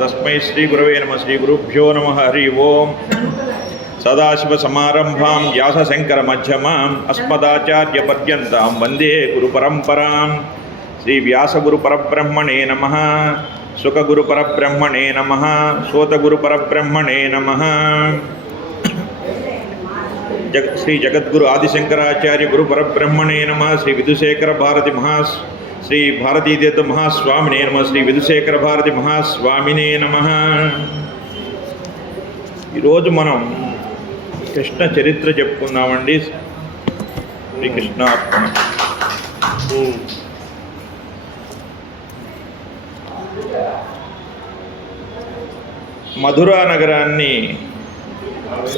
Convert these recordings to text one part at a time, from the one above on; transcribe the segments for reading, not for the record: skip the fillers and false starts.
तस्मै श्रीगुरवे नमः। श्रीगुरुभ्यो नमः। हरि ओम्। सदाशिवसमारम्भां व्यासशङ्करमध्यमाम् अस्मदाचार्यपर्यन्तां वन्दे गुरुपरम्परां। श्रीव्यासगुरुपरब्रह्मणे नमः। सुखगुरुपरब्रह्मणे नमः। सोतगुरुपरब्रह्मणे नमः। श्री जगद्गुरु आदिशंकराचार्य गुरु परब्रह्मणे नमः। श्री विधुशेखर भारती श्री भारती तीर्थ महास्वामिने नमः। श्री विधुशेखर भारती महास्वामिने नमः। ఈరోజు మనం కృష్ణ చరిత్ర చెప్పుకుందామండి. శ్రీకృష్ణార్పణ. మధురా నగరాన్ని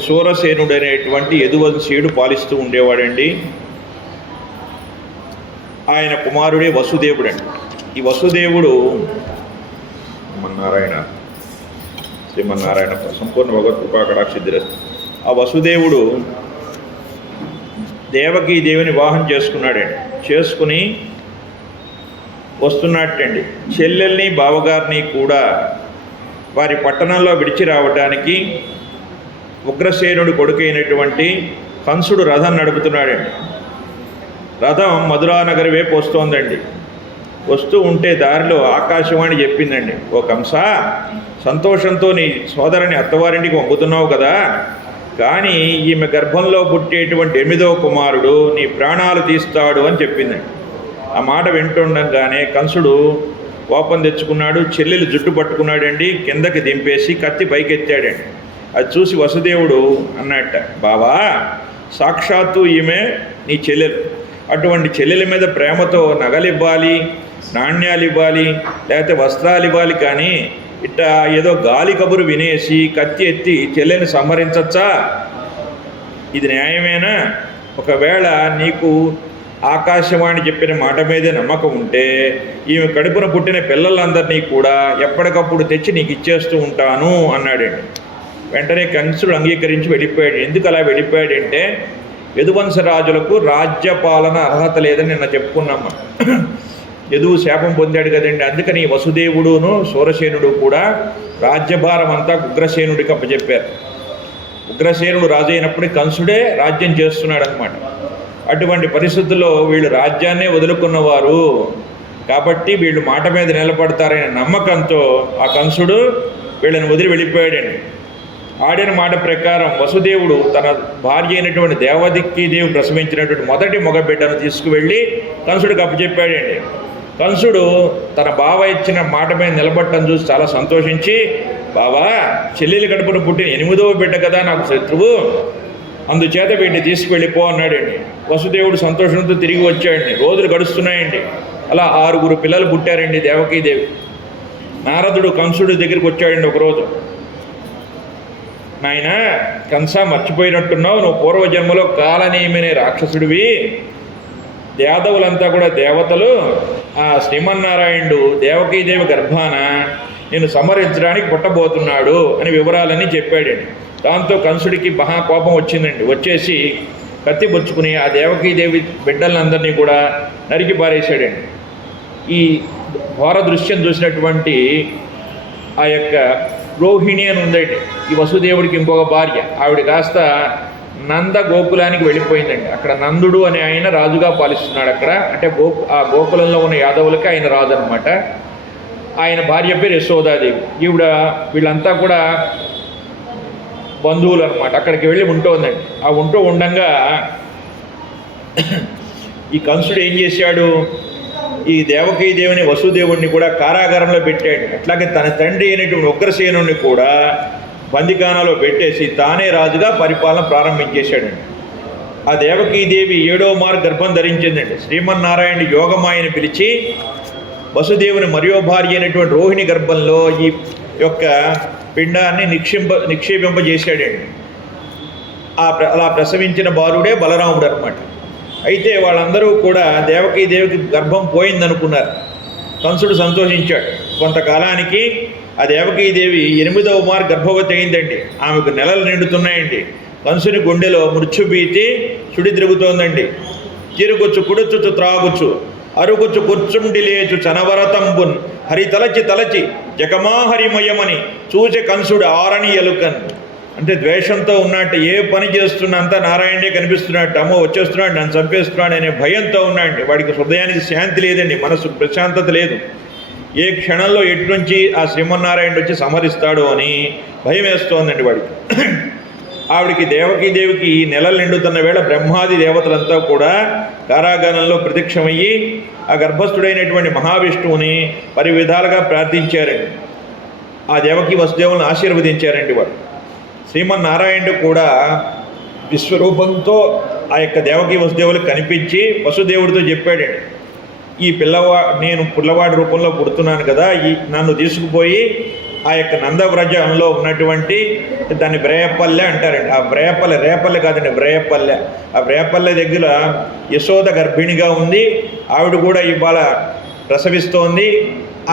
సూరసేనుడు అనేటువంటి యదువంశీయుడు పాలిస్తూ ఉండేవాడండి. ఆయన కుమారుడే వసుదేవుడు అండి. ఈ వసుదేవుడు శ్రీమన్నారాయణ సంపూర్ణ భగవత్ కృపా కటాక్షిద్ధిరస్తు. ఆ వసుదేవుడు దేవకీదేవిని వివాహం చేసుకున్నాడండి. చేసుకుని వస్తున్నట్టండి చెల్లెల్ని బావగారిని కూడా వారి పట్టణంలో విడిచి రావటానికి ఉగ్రసేనుడి కొడుకైనటువంటి కంసుడు రథం నడుపుతున్నాడండి. రథం మధురానగరి వైపు వస్తోందండి. వస్తూ ఉంటే దారిలో ఆకాశవాణి చెప్పిందండి, ఓ కంస, సంతోషంతో నీ సోదరుని అత్తవారింటికి పంపుతున్నావు కదా, కానీ ఈమె గర్భంలో పుట్టేటువంటి 8వ కుమారుడు నీ ప్రాణాలు తీస్తాడు అని చెప్పిందండి. ఆ మాట వింటుండగానే కంసుడు కోపం తెచ్చుకున్నాడు. చెల్లెలు జుట్టు పట్టుకున్నాడండి. కిందకి దింపేసి కత్తి పైకెత్తాడండి. అది చూసి వసుదేవుడు అన్నట్ట, బావా, సాక్షాత్తు ఈమె నీ చెల్లెలు. అటువంటి చెల్లెల మీద ప్రేమతో నగలు ఇవ్వాలి, నాణ్యాలు ఇవ్వాలి, లేకపోతే వస్త్రాలు ఇవ్వాలి, కానీ ఇట్లా ఏదో గాలి కబురు వినేసి కత్తి ఎత్తి చెల్లెని సంహరించచ్చా? ఇది న్యాయమేనా? ఒకవేళ నీకు ఆకాశవాణి చెప్పిన మాట మీదే నమ్మకం ఉంటే ఈమె కడుపున పుట్టిన పిల్లలందరినీ కూడా ఎప్పటికప్పుడు తెచ్చి నీకు ఇచ్చేస్తూ ఉంటాను అన్నాడండి. వెంటనే కంసుడు అంగీకరించి వెళ్ళిపోయాడు. ఎందుకు అలా వెళ్ళిపోయాడంటే, యదువంశరాజులకు రాజ్యపాలన అర్హత లేదని నిన్న చెప్పుకున్నాము. యదువు శాపం పొందాడు కదండి. అందుకని వసుదేవుడును సూరసేనుడు కూడా రాజ్యభారం అంతా ఉగ్రసేనుడికి అప్పచెప్పారు. ఉగ్రసేనుడు రాజు అయినప్పుడు కంసుడే రాజ్యం చేస్తున్నాడు అనమాట. అటువంటి పరిస్థితుల్లో వీళ్ళు రాజ్యాన్నే వదులుకున్నవారు కాబట్టి వీళ్ళు మాట మీద నిలబడతారనే నమ్మకంతో ఆ కంసుడు వీళ్ళని వదిలి వెళ్ళిపోయాడండి. ఆడిన మాట ప్రకారం వసుదేవుడు తన భార్య అయినటువంటి దేవకీదేవి ప్రసవించినటువంటి మొదటి మగబిడ్డను తీసుకువెళ్ళి కంసుడికి అప్పచెప్పాడండి. కంసుడు తన బావ ఇచ్చిన మాట మీద నిలబడటం చూసి చాలా సంతోషించి, బావా, చెల్లెలి కడుపున పుట్టిన 8వ బిడ్డ కదా నాకు శత్రువు, అందుచేత వీడిని తీసుకువెళ్ళిపో అన్నాడండి. వసుదేవుడు సంతోషంతో తిరిగి వచ్చాడండి. రోజులు గడుస్తున్నాయండి. అలా 6 పిల్లలు పుట్టారండి దేవకీదేవి. నారదుడు కంసుడి దగ్గరికి వచ్చాడండి ఒకరోజు. నాయన కంస, మర్చిపోయినట్టున్నావు, నువ్వు పూర్వజన్మలో కాలనేమినే రాక్షసుడివి, యాదవులంతా కూడా దేవతలు, ఆ శ్రీమన్నారాయణుడు దేవకీదేవి గర్భాన నేను సంహరించడానికి పుట్టబోతున్నాడు అని వివరాలన్నీ చెప్పాడండి. దాంతో కంసుడికి మహా కోపం వచ్చిందండి. వచ్చేసి కత్తి పుచ్చుకుని ఆ దేవకీదేవి బిడ్డలందరినీ కూడా నరికి పారేశాడండి. ఈ ఘోర దృశ్యం చూసినటువంటి ఆ యొక్క రోహిణి అని ఉందండి, ఈ వసుదేవుడికి ఇంకొక భార్య, ఆవిడ కాస్త నంద గోకులానికి వెళ్ళిపోయిందండి. అక్కడ నందుడు అనే ఆయన రాజుగా పాలిస్తున్నాడు అక్కడ. అంటే ఆ గోకులంలో ఉన్న యాదవులకి ఆయన రాజు అనమాట. ఆయన భార్య పేరు యశోదాదేవి. వీళ్ళంతా కూడా బంధువులు అనమాట. అక్కడికి వెళ్ళి ఉంటోందండి. ఆ ఉంటూ ఉండంగా ఈ కంసుడు ఏం చేశాడు, ఈ దేవకీదేవిని వసుదేవుడిని కూడా కారాగారంలో పెట్టాడు. అట్లాగే తన తండ్రి అయినటువంటి ఉగ్రసేనుడిని కూడా బందికానాలో పెట్టేసి తానే రాజుగా పరిపాలన ప్రారంభించేశాడండి. ఆ దేవకీదేవి 7వ మారు గర్భం ధరించిందండి. శ్రీమన్నారాయణ యోగమాయని పిలిచి వసుదేవుని మరియో భార్య అయినటువంటి రోహిణి గర్భంలో ఈ యొక్క పిండాన్ని నిక్షేపింపజేశాడండి. అలా ప్రసవించిన బాలుడే బలరాముడు అనమాట. అయితే వాళ్ళందరూ కూడా దేవకీదేవికి గర్భం పోయిందనుకున్నారు. కంసుడు సంతోషించాడు. కొంతకాలానికి ఆ దేవకీదేవి 8వ మారు గర్భవతి అయిందండి. ఆమెకు నెలలు నిండుతున్నాయండి. కంసుని గుండెలో మృత్యుభీతి చుడి తిరుగుతోందండి. తిరుగుచ్చు, కుడుచుచ్చు, త్రాగుచ్చు, అరుగుచు కూర్చుండి లేచు చనవరతంబున్ హరితలచి తలచి జగమాహరిమయమని చూచె కంసుడు ఆరని ఎలుకన్. అంటే ద్వేషంతో ఉన్నట్టు ఏ పని చేస్తున్నంత నారాయణే కనిపిస్తున్నట్టు, అమ్మో వచ్చేస్తున్నాడు నన్ను చంపేస్తున్నాడు అనే భయంతో ఉన్నాడు. వాడికి హృదయానికి శాంతి లేదండి, మనసు ప్రశాంతత లేదు. ఏ క్షణంలో ఎట్నుంచి ఆ శ్రీమన్నారాయణుడు వచ్చి సంహరిస్తాడు అని భయం వేస్తోందండి వాడికి. ఆవిడికి దేవకీదేవికి నెలలు నిండుతున్న వేళ బ్రహ్మాది దేవతలంతా కూడా కారాగారంలో ప్రత్యక్షమయ్యి ఆ గర్భస్థుడైనటువంటి మహావిష్ణువుని పరి విధాలుగా ప్రార్థించారండి. ఆ దేవకీ వసుదేవులను ఆశీర్వదించారండి వాడు. శ్రీమన్నారాయణుడు కూడా విశ్వరూపంతో ఆ యొక్క దేవకీ వసుదేవులకు కనిపించి వసుదేవుడితో చెప్పాడండి, ఈ నేను పిల్లవాడి రూపంలో పుడుతున్నాను కదా, నన్ను తీసుకుపోయి ఆ యొక్క నందవ్రజంలో ఉన్నటువంటి దాన్ని బ్రేయపల్లె అంటారండి. ఆ బ్రేయపల్లె, రేపల్లె కాదండి, బ్రేయపల్లె. ఆ బ్రేయపల్లె దగ్గర యశోద గర్భిణిగా ఉంది. ఆవిడ కూడా ఇవాళ ప్రసవిస్తోంది.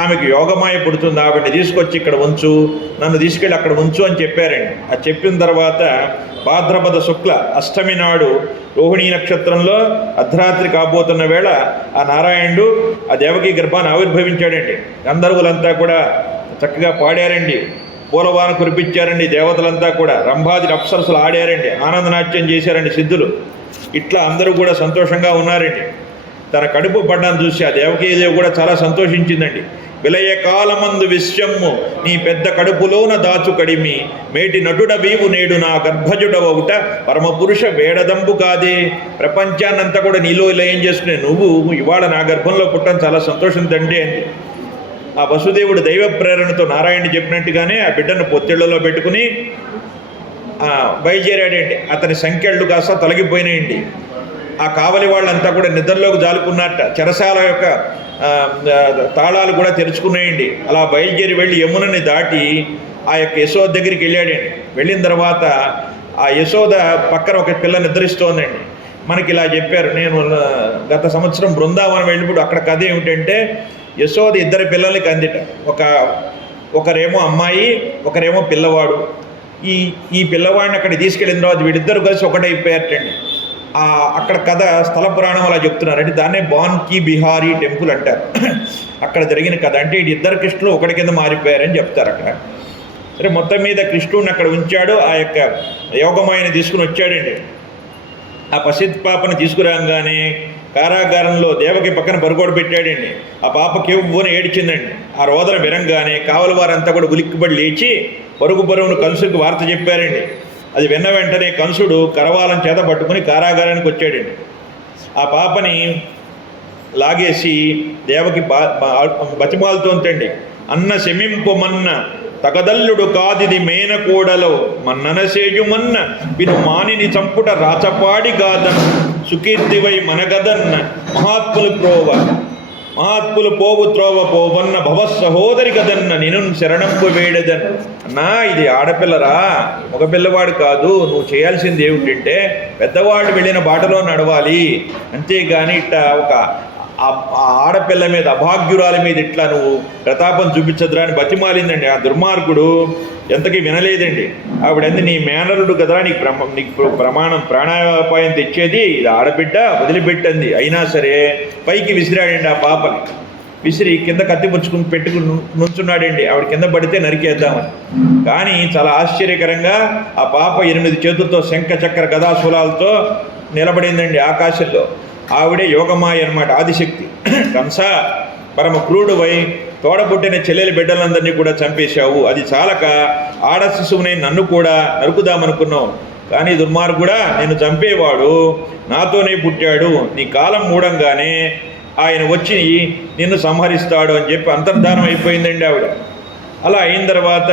ఆమెకు యోగమాయ పుడుతుంది. ఆవిడని తీసుకొచ్చి ఇక్కడ ఉంచు, నన్ను తీసుకెళ్ళి అక్కడ ఉంచు అని చెప్పారండి. అది చెప్పిన తర్వాత భాద్రపద శుక్ల అష్టమి నాడు రోహిణీ నక్షత్రంలో అర్ధరాత్రి కాబోతున్న వేళ ఆ నారాయణుడు ఆ దేవకీ గర్భాన్ని ఆవిర్భవించాడండి. గంధర్వులంతా కూడా చక్కగా పాడారండి, పూలవాన కురిపించారండి. దేవతలంతా కూడా రంభాది అప్సరసులు ఆడారండి, ఆనందనాట్యం చేశారండి సిద్ధులు. ఇట్లా అందరూ కూడా సంతోషంగా ఉన్నారండి. తన కడుపు పడ్డాన్ని చూసి ఆ దేవకీదేవి కూడా చాలా సంతోషించిందండి. విలయ కాలమందు విశ్వమ్ము నీ పెద్ద కడుపులోన దాచు కడిమి మేటి నటుడ వీవు నేడు నా గర్భజుడవవుట పరమపురుష వేడదంబు కాదే. ప్రపంచాన్నంతా కూడా నీలో లయం చేసుకునే నువ్వు ఇవాళ నా గర్భంలో పుట్టడం చాలా సంతోషం తండ్రి అంది. ఆ వసుదేవుడు దైవ ప్రేరణతో నారాయణ చెప్పినట్టుగానే ఆ బిడ్డను పొత్తిళ్లలో పెట్టుకుని బయలుదేరాడండి. అతని సంఖ్యలు కాస్త తొలగిపోయినాయండి. ఆ కావలి వాళ్ళంతా కూడా నిద్రలోకి జాలుకున్నట్ట. చెరసాల యొక్క తాళాలు కూడా తెరుచుకున్నాయండి. అలా బయలుదేరి వెళ్ళి యమునని దాటి ఆ యొక్క యశోద దగ్గరికి వెళ్ళాడండి. వెళ్ళిన తర్వాత ఆ యశోద పక్కన ఒక పిల్ల నిద్రిస్తోందండి. మనకి ఇలా చెప్పారు. నేను గత సంవత్సరం బృందావనం వెళ్ళినప్పుడు అక్కడ కథ ఏమిటంటే, యశోద ఇద్దరు పిల్లల్ని కందిట. ఒకరేమో అమ్మాయి, ఒకరేమో పిల్లవాడు. ఈ పిల్లవాడిని అక్కడికి తీసుకెళ్ళిన తర్వాత వీడిద్దరు కలిసి ఒకటైపోయారటండి. అక్కడ కథ స్థల పురాణం అలా చెప్తున్నారు. అంటే దాన్నే బాన్కీ బిహారీ టెంపుల్ అంటారు. అక్కడ జరిగిన కథ. అంటే ఇద్దరు కృష్ణులు ఒకటి కింద మారిపోయారని చెప్తారు అక్కడ. సరే, మొత్తం మీద కృష్ణుడిని అక్కడ ఉంచాడు. ఆ యొక్క యోగమాయని తీసుకుని వచ్చాడండి. ఆ పసిత్ పాపను తీసుకురాగానే కారాగారంలో దేవకి పక్కన పరుగోడు పెట్టాడండి. ఆ పాప కేవ్వుని ఏడ్చిందండి. ఆ రోదన వినంగానే కావలి వారంతా కూడా ఉలిక్కిబడి లేచి పరుగును కంసుడికి వార్త చెప్పారండి. అది విన్న వెంటనే కంసుడు కరవాలం చేత పట్టుకుని కారాగారానికి వచ్చాడండి. ఆ పాపని లాగేసి దేవకి బతిమాలుతోంతండి. అన్న శమింపుమన్న తగదల్లుడు కాదిది మేనకోడలో మన్ననసేయుమన్న విను మానిని చంపుట రాచపాడి గాదన్ సుకీర్తివై మనగదన్న మహాత్ములు పోవు త్రోవ పోవన్న భవ సహోదరి గదన్న నిను శరణంపు వేడదన్. అన్నా, ఇది ఆడపిల్లరా, మగపిల్లవాడు కాదు. నువ్వు చేయాల్సింది ఏమిటంటే పెద్దవాళ్ళు వెళ్ళిన బాటలో నడవాలి, అంతేగాని ఇట్లా ఒక ఆడపిల్ల మీద, అభాగ్యురాలి మీద ఇట్లా నువ్వు ప్రతాపం చూపించదురా అని బతిమాలిందండి. ఆ దుర్మార్గుడు ఎంతకీ వినలేదండి. ఆవిడంది, నీ మేనరుడు కదరా, నీకు ప్రాణాపాయం తెచ్చేది, ఇది ఆడబిడ్డ, వదిలిపెట్టింది. అయినా సరే పైకి విసిరాడండి. ఆ పాపని విసిరి కింద కత్తి పెట్టుకుని నుంచున్నాడండి. ఆవిడ కింద పడితే నరికేద్దామని. కానీ చాలా ఆశ్చర్యకరంగా ఆ పాప 8 చేతులతో శంఖ చక్ర గదాశూలాలతో నిలబడిందండి ఆకాశంలో. ఆవిడే యోగమాయ అన్నమాట, ఆదిశక్తి. కంస, పరమ క్రూడువై తోడబుట్టిన చెల్లెలి బిడ్డలందరినీ కూడా చంపేశావు. అది చాలక ఆడ శిశువుని నన్ను కూడా నరుకుదామనుకున్నావు. కానీ దుర్మార్గుడా, నేను చంపేవాడు నాతోనే పుట్టాడు. నీ కాలం మూడంగానే ఆయన వచ్చి నిన్ను సంహరిస్తాడు అని చెప్పి అంతర్ధానం అయిపోయిందండి ఆవిడ. అలా అయిన తర్వాత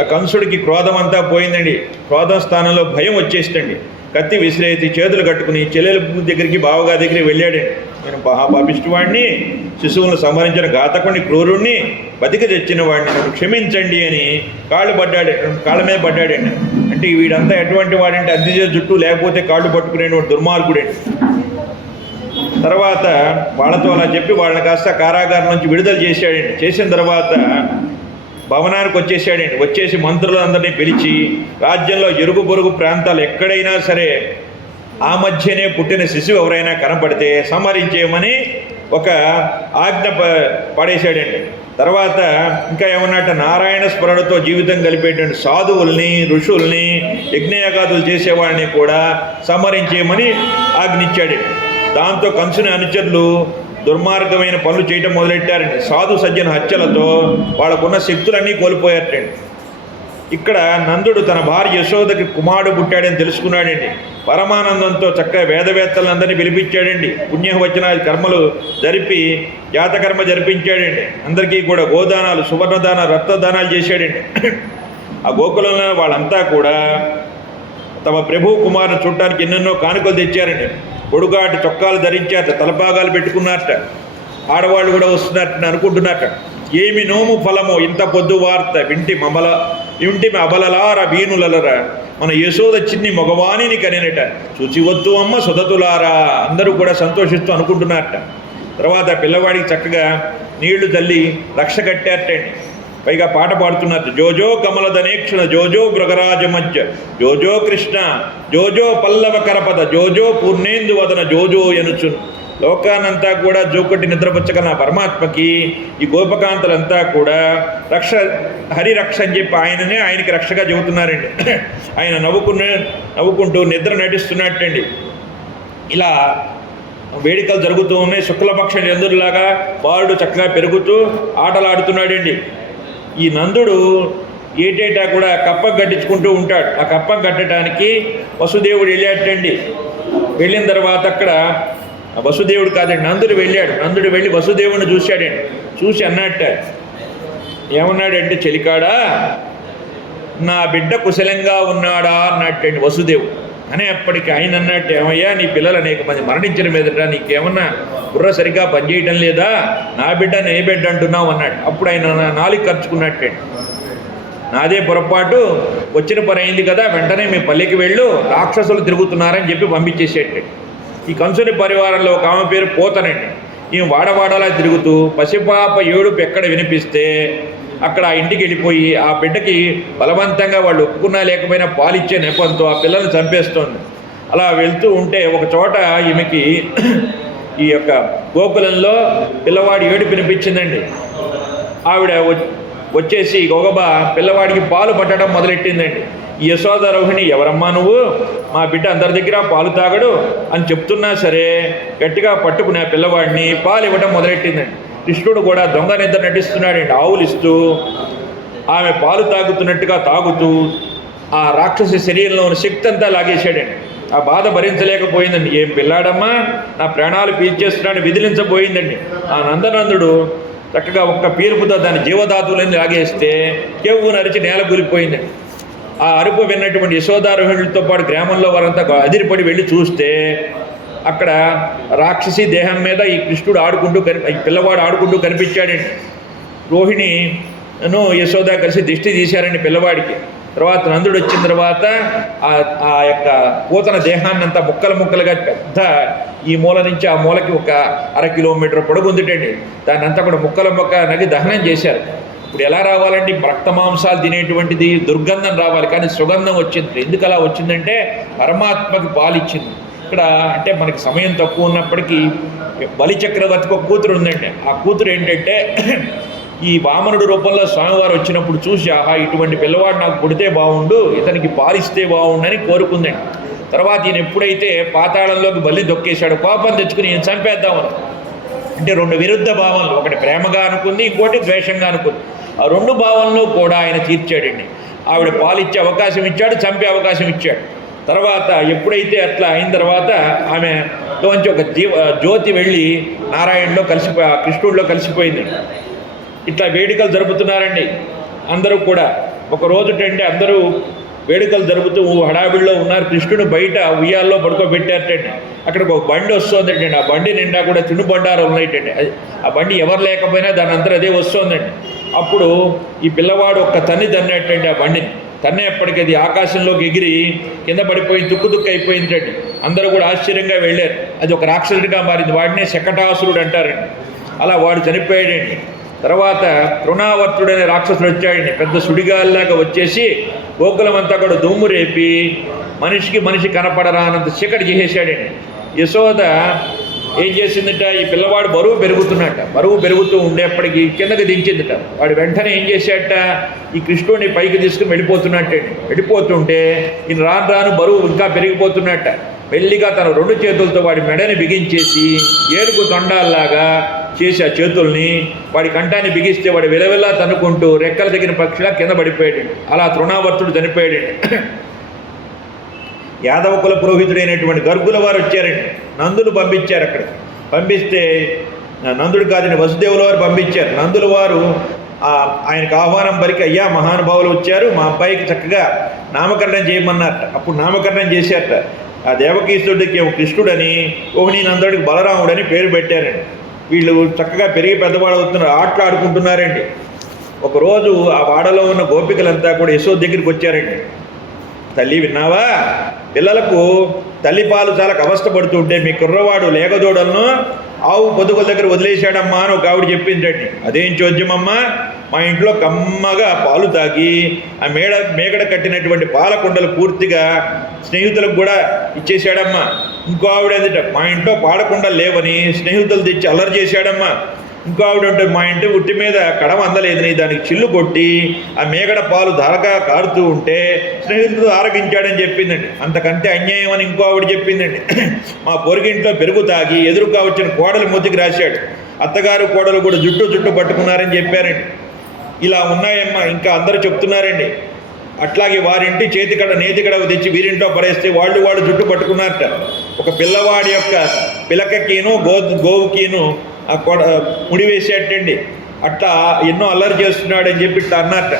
ఆ కంసుడికి క్రోధం అంతా పోయిందండి. క్రోధం స్థానంలో భయం వచ్చేసిందండి. కత్తి విసిరేసి చేతులు కట్టుకుని చెల్లెల దగ్గరికి, బావగారి దగ్గరికి వెళ్ళాడండి. నేను పాపిష్టివాడిని, శిశువులను సంహరించిన ఘాతకుడిని, క్రూరుణ్ణి, బతికి తెచ్చిన వాడిని, నన్ను క్షమించండి అని కాళ్ళ మీద పడ్డాడండి. అంటే వీడంతా ఎటువంటి వాడంటే అద్దె జుట్టు లేకపోతే కాళ్ళు పట్టుకునేటువంటి దుర్మార్గుడండి. తర్వాత వాళ్ళతో అలా చెప్పి వాళ్ళని కాస్త కారాగారం నుంచి విడుదల చేశాడండి. చేసిన తర్వాత భవనానికి వచ్చేసాడండి. వచ్చేసి మంత్రులందరినీ పిలిచి రాజ్యంలో ఇరుగు పొరుగు ప్రాంతాలు ఎక్కడైనా సరే ఆ మధ్యనే పుట్టిన శిశువు ఎవరైనా కనపడితే సంహరించేయమని ఒక ఆజ్ఞ పడేశాడండి. తర్వాత ఇంకా ఏమన్నట్టు నారాయణ స్మరణతో జీవితం కలిపేటువంటి సాధువుల్ని, ఋషుల్ని, యజ్ఞయాగాదులు చేసేవాడిని కూడా సంహరించేయమని ఆజ్ఞించాడండి. దాంతో కంసుని అనుచరులు దుర్మార్గమైన పనులు చేయటం మొదలెట్టారండి. సాధు సజ్జన హత్యలతో వాళ్ళకున్న శక్తులన్నీ కోల్పోయారండి. ఇక్కడ నందుడు తన భార్య యశోదకి కుమారుడు పుట్టాడని తెలుసుకున్నాడండి. పరమానందంతో చక్కగా వేదవేత్తలందరినీ పిలిపించాడండి. పుణ్యవచనాది కర్మలు జరిపి జాతకర్మ జరిపించాడండి. అందరికీ కూడా గోదానాలు, సువర్ణదాన, రక్తదానాలు చేశాడండి. ఆ గోకులంలో వాళ్ళంతా కూడా తమ ప్రభు కుమారుని చూడటానికి ఎన్నెన్నో కానుకలు తెచ్చారండి. పొడుగాటి చొక్కాలు ధరించారట, తలపాగాలు పెట్టుకున్నారట. ఆడవాళ్ళు కూడా వస్తున్నారట అనుకుంటున్నారట. ఏమి నోము ఫలమో ఇంత పొద్దు వార్త ఇంటి అబలలార వీణులలరా, మన యశోద చిన్ని మగవాణిని కనినట, చూచివద్దు అమ్మ సుధతులారా. అందరూ కూడా సంతోషిస్తూ అనుకుంటున్నారట. తర్వాత పిల్లవాడికి చక్కగా నీళ్లు తల్లి రక్ష కట్టారటండి. పైగా పాట పాడుతున్నారు. జోజో కమలదనేక్షణ జోజో మృగరాజ మధ్య జోజో కృష్ణ జోజో పల్లవ కరపద జోజో పూర్ణేందు వదన జోజో ఎనుచున్. లోకానంతా కూడా జోకొట్టి నిద్రపుచ్చగల నా పరమాత్మకి ఈ గోపకాంతలంతా కూడా హరిరక్ష అని చెప్పి ఆయనకి రక్షగా చెబుతున్నారండి. ఆయన నవ్వుకుంటూ నిద్ర నటిస్తున్నట్టండి. ఇలా వేడుకలు జరుగుతూ ఉన్నాయి. శుక్లపక్ష చంద్రులాగా బాలుడు చక్కగా పెరుగుతూ ఆటలాడుతున్నాడండి. ఈ నందుడు ఏటేటా కూడా కప్పం కట్టించుకుంటూ ఉంటాడు. ఆ కప్పం కట్టడానికి వసుదేవుడు వెళ్ళాటండి. వెళ్ళిన తర్వాత అక్కడ వసుదేవుడు కాదండి, నందుడు వెళ్ళాడు. నందుడు వెళ్ళి వసుదేవుడిని చూశాడండి. చూసి అన్నట్ట, ఏమన్నాడంటే, చెలికాడా నా బిడ్డ కుశలంగా ఉన్నాడా అన్నట్టండి వసుదేవుడు. అనేప్పటికీ ఆయన అన్నట్టు, ఏమయ్యా నీ పిల్లలు అనేక మంది మరణించిన మీదట నీకేమన్నా బుర్ర సరిగ్గా పనిచేయటం లేదా, నా బిడ్డ నే బిడ్డ అంటున్నావు అన్నాడు. అప్పుడు ఆయన నాలుగు ఖర్చుకున్నట్టండి. నాదే పొరపాటు, వచ్చిన పని అయింది కదా, వెంటనే మీ పల్లెకి వెళ్ళు, రాక్షసులు తిరుగుతున్నారని చెప్పి పంపించేసేటండి. ఈ కంసుని పరివారంలో ఒక ఆమె పేరు పోతనండి. ఈమె వాడవాడలా తిరుగుతూ పసిపాప ఏడుపు ఎక్కడ వినిపిస్తే అక్కడ ఆ ఇంటికి వెళ్ళిపోయి ఆ బిడ్డకి బలవంతంగా వాళ్ళు ఒప్పుకున్నా లేకపోయినా పాలిచ్చే నెపంతో ఆ పిల్లల్ని చంపేస్తోంది. అలా వెళ్తూ ఉంటే ఒక చోట ఈమెకి ఈ యొక్క గోకులంలో పిల్లవాడి ఏడుపు వినిపించిందండి. ఆవిడ వచ్చేసి గొగబా పిల్లవాడికి పాలు పట్టడం మొదలెట్టిందండి. ఈ యశోద రోహిణి, ఎవరమ్మా నువ్వు, మా బిడ్డ అందరి దగ్గర పాలు తాగడు అని చెప్తున్నా సరే గట్టిగా పట్టుకుని ఆ పిల్లవాడిని పాలు ఇవ్వడం మొదలెట్టిందండి. కృష్ణుడు కూడా దొంగ నిద్ర నటిస్తున్నాడండి. ఆవులు ఇస్తూ ఆమె పాలు తాగుతున్నట్టుగా తాగుతూ ఆ రాక్షసి శరీరంలో ఉన్న శక్తి అంతా లాగేశాడండి. ఆ బాధ భరించలేకపోయిందండి. ఏం పిల్లాడమ్మా, నా ప్రాణాలు పీల్చేస్తున్నాడు విదిలించబోయిందండి. ఆ నందనందుడు చక్కగా ఒక్క పీలుపుతో దాని జీవధాతువులని లాగేస్తే కేవ్వు నరిచి నేల కూలిపోయిందండి. ఆ అరుపు విన్నటువంటి యశోదారోహిణులతో పాటు గ్రామంలో వారంతా అదిరిపడి వెళ్ళి చూస్తే అక్కడ రాక్షసి దేహం మీద ఈ కృష్ణుడు ఈ పిల్లవాడు ఆడుకుంటూ కనిపించాడండి. రోహిణిను యశోద కలిసి దిష్టి తీశారండి పిల్లవాడికి. తర్వాత నందుడు వచ్చిన తర్వాత ఆ యొక్క పూతన దేహాన్ని అంతా ముక్కలుగా పెద్ద ఈ మూల నుంచి ఆ మూలకి ఒక 1/2 కిలోమీటర్ పొడుగు ఉందిటండి. దాన్ని అంతా కూడా ముక్క నగి దహనం చేశారు. ఇప్పుడు ఎలా రావాలండి, రక్త మాంసాలు తినేటువంటిది దుర్గంధం రావాలి, కానీ సుగంధం వచ్చింది. ఎందుకు అలా వచ్చిందంటే పరమాత్మకి పాలిచ్చింది. ఇక్కడ అంటే మనకి సమయం తక్కువ ఉన్నప్పటికీ బలి చక్రవర్తికి ఒక కూతురు ఉందండి. ఆ కూతురు ఏంటంటే ఈ వామనుడు రూపంలో స్వామివారు వచ్చినప్పుడు చూసి, ఆహా ఇటువంటి పిల్లవాడు నాకు పుడితే బాగుండు, ఇతనికి పాలిస్తే బాగుండని కోరుకుందండి. తర్వాత ఈయన ఎప్పుడైతే పాతాళంలోకి బలి దొక్కేశాడు, కోపం తెచ్చుకుని ఈయన చంపేద్దామని. అంటే 2 విరుద్ధ భావనలు, ఒకటి ప్రేమగా అనుకుంది, ఇంకోటి ద్వేషంగా అనుకుంది. ఆ 2 భావనలు కూడా ఆయన తీర్చాడండి. ఆవిడ పాలిచ్చే అవకాశం ఇచ్చాడు, చంపే అవకాశం ఇచ్చాడు. తర్వాత ఎప్పుడైతే అట్లా అయిన తర్వాత ఆమెలోంచి ఒక జ్యోతి వెళ్ళి నారాయణలో కృష్ణుడిలో కలిసిపోయింది. ఇట్లా వేడుకలు జరుపుతున్నారండి అందరూ కూడా. ఒక రోజుటంటే అందరూ వేడుకలు జరుపుతూ హడావిడిలో ఉన్నారు. కృష్ణుడు బయట ఉయ్యాల్లో పడుకోబెట్టారటండి. అక్కడికి ఒక బండి వస్తుందండి. ఆ బండి నిండా కూడా తినుబండారు ఉన్నాయిటండి. ఆ బండి ఎవరు లేకపోయినా దాని అంతా అదే వస్తుందండి. అప్పుడు ఈ పిల్లవాడు ఒక్క తన్ని తన్నట్టండి ఆ బండిని. తన్నేప్పటికీ అది ఆకాశంలోకి ఎగిరి కింద పడిపోయి తుక్కు అయిపోయిందండి. అందరూ కూడా ఆశ్చర్యంగా వెళ్ళారు. అది ఒక రాక్షసుడిగా మారింది. వాడినే శకటాసురుడు అంటారండి. అలా వాడు చనిపోయాడండి. తర్వాత తృణావర్తుడనే రాక్షసుడు వచ్చాడండి. పెద్ద సుడిగాల్లాగా వచ్చేసి గోకులం అంతా కూడా దుమ్ము రేపి మనిషి కనపడరానంత చీకటి చేసేసాడండి. యశోద ఏం చేసిందట, ఈ పిల్లవాడు బరువు పెరుగుతూ ఉండేప్పటికీ కిందకి దించిందట. వాడు వెంటనే ఏం చేశాడట, ఈ కృష్ణుడిని పైకి తీసుకుని వెళ్ళిపోతుంటే ఈయన రాను బరువు ఇంకా పెరిగిపోతున్నట్ట. మెల్లిగా తన 2 చేతులతో వాడి మెడని బిగించేసి ఏనుగు తొండాల్లాగా చేసి ఆ చేతుల్ని వాడి కంఠాన్ని బిగిస్తే వాడు విలవిల్లా తన్నుకుంటూ రెక్కలు తగిన పక్షిలా కింద పడిపోయాడు. అలా తృణావర్తుడు చనిపోయాడు. యాదవ కుల పురోహితుడైనటువంటి గర్గుల వారు వచ్చారండి. నందులు పంపించారు. అక్కడ పంపిస్తే నందుడు కాదని వసుదేవుల వారు పంపించారు. నందుల వారు ఆయనకు ఆహ్వానం పలికి, అయ్యా మహానుభావులు వచ్చారు, మా అబ్బాయికి చక్కగా నామకరణం చేయమన్నారట. అప్పుడు నామకరణం చేశారట. ఆ దేవకీసుడికి కృష్ణుడని, ఓహ్ని నందుడికి బలరాముడని పేరు పెట్టారండి. వీళ్ళు చక్కగా పెరిగి పెద్దవాడు అవుతున్నారు, ఆటలు ఆడుకుంటున్నారండి. ఒకరోజు ఆ వాడలో ఉన్న గోపికలంతా కూడా యశోద దగ్గరికి వచ్చారండి. తల్లి విన్నావా, పిల్లలకు తల్లిపాలు చాలా అవస్థ పడుతుంటే మీ కుర్రవాడు లేగదోడలను ఆవు పొదుగుల దగ్గర వదిలేశాడమ్మా అని ఒక ఆవిడ చెప్పిందండి. అదేం చోద్యమమ్మా, మా ఇంట్లో కమ్మగా పాలు తాగి ఆ మేగడ కట్టినటువంటి పాల కుండలు పూర్తిగా స్నేహితులకు కూడా ఇచ్చేశాడమ్మా. ఇంకో ఆవిడ ఏంటంటే, మా ఇంట్లో పాడకుండలు లేవని స్నేహితులు తెచ్చి అల్లరి చేశాడమ్మా. ఇంకో ఆవిడ అంటే, మా ఇంటి ఉట్టి మీద కడవ అందలేదని దానికి చిల్లు కొట్టి ఆ మేగడ పాలు ధారగా కారుతూ ఉంటే స్నేహితుడు ఆరగించాడని చెప్పిందండి. అంతకంటే అన్యాయం అని ఇంకో ఆవిడ చెప్పిందండి. మా పొరుగింట్లో పెరుగు తాగి ఎదురుగా వచ్చిన కోడలు ముద్దుకి రాశాడు. అత్తగారు కోడలు కూడా జుట్టు పట్టుకున్నారని చెప్పారండి. ఇలా ఉన్నాయమ్మా, ఇంకా అందరూ చెప్తున్నారండి. అట్లాగే వారింటి నేతికడ తెచ్చి వీరింట్లో పడేస్తే వాళ్ళు జుట్టు పట్టుకున్నారట. ఒక పిల్లవాడి యొక్క పిలకకీను గోవుకీను ఆ ముడి వేసేటండి. అట్లా ఎన్నో అల్లరి చేస్తున్నాడని చెప్పి ఇట్లా అన్నట్ట.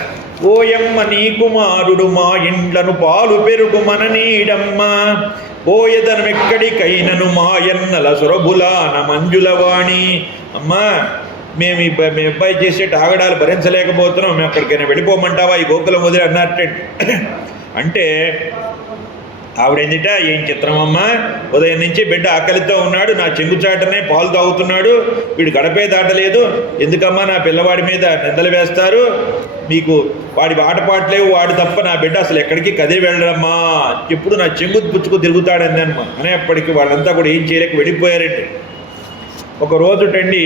ఓయమ్మ నీ కుమారుడు మా ఇండ్లను పాలు పెరుగు మన నీడమ్మ, పోయదనమెక్కడికైనను మాయన్నల సురభులాన మంజులవాణి. అమ్మా, మేము మీ అబ్బాయి చేసే ఆగడాలు భరించలేకపోతున్నాం, మేము అక్కడికైనా వెళ్ళిపోమంటావా ఈ గోకులం వదిలి అన్నట్టండి. అంటే ఆవిడేందిట, ఏం చిత్రమమ్మా, ఉదయం నుంచి బిడ్డ ఆకలితో ఉన్నాడు, నా చెంగుచాటనే పాలు తాగుతున్నాడు, వీడు గడపే దాటలేదు, ఎందుకమ్మా నా పిల్లవాడి మీద నిందలు వేస్తారు, మీకు వాడి ఆటపాటలేవు, వాడు తప్ప నా బిడ్డ అసలు ఎక్కడికి కదిలి వెళ్ళడమ్మా, ఎప్పుడు నా చెంగు పుచ్చుకు తిరుగుతాడని అమ్మా అనేప్పటికీ వాళ్ళంతా కూడా ఏం చేయలేక వెళ్ళిపోయారండి. ఒక రోజుటండి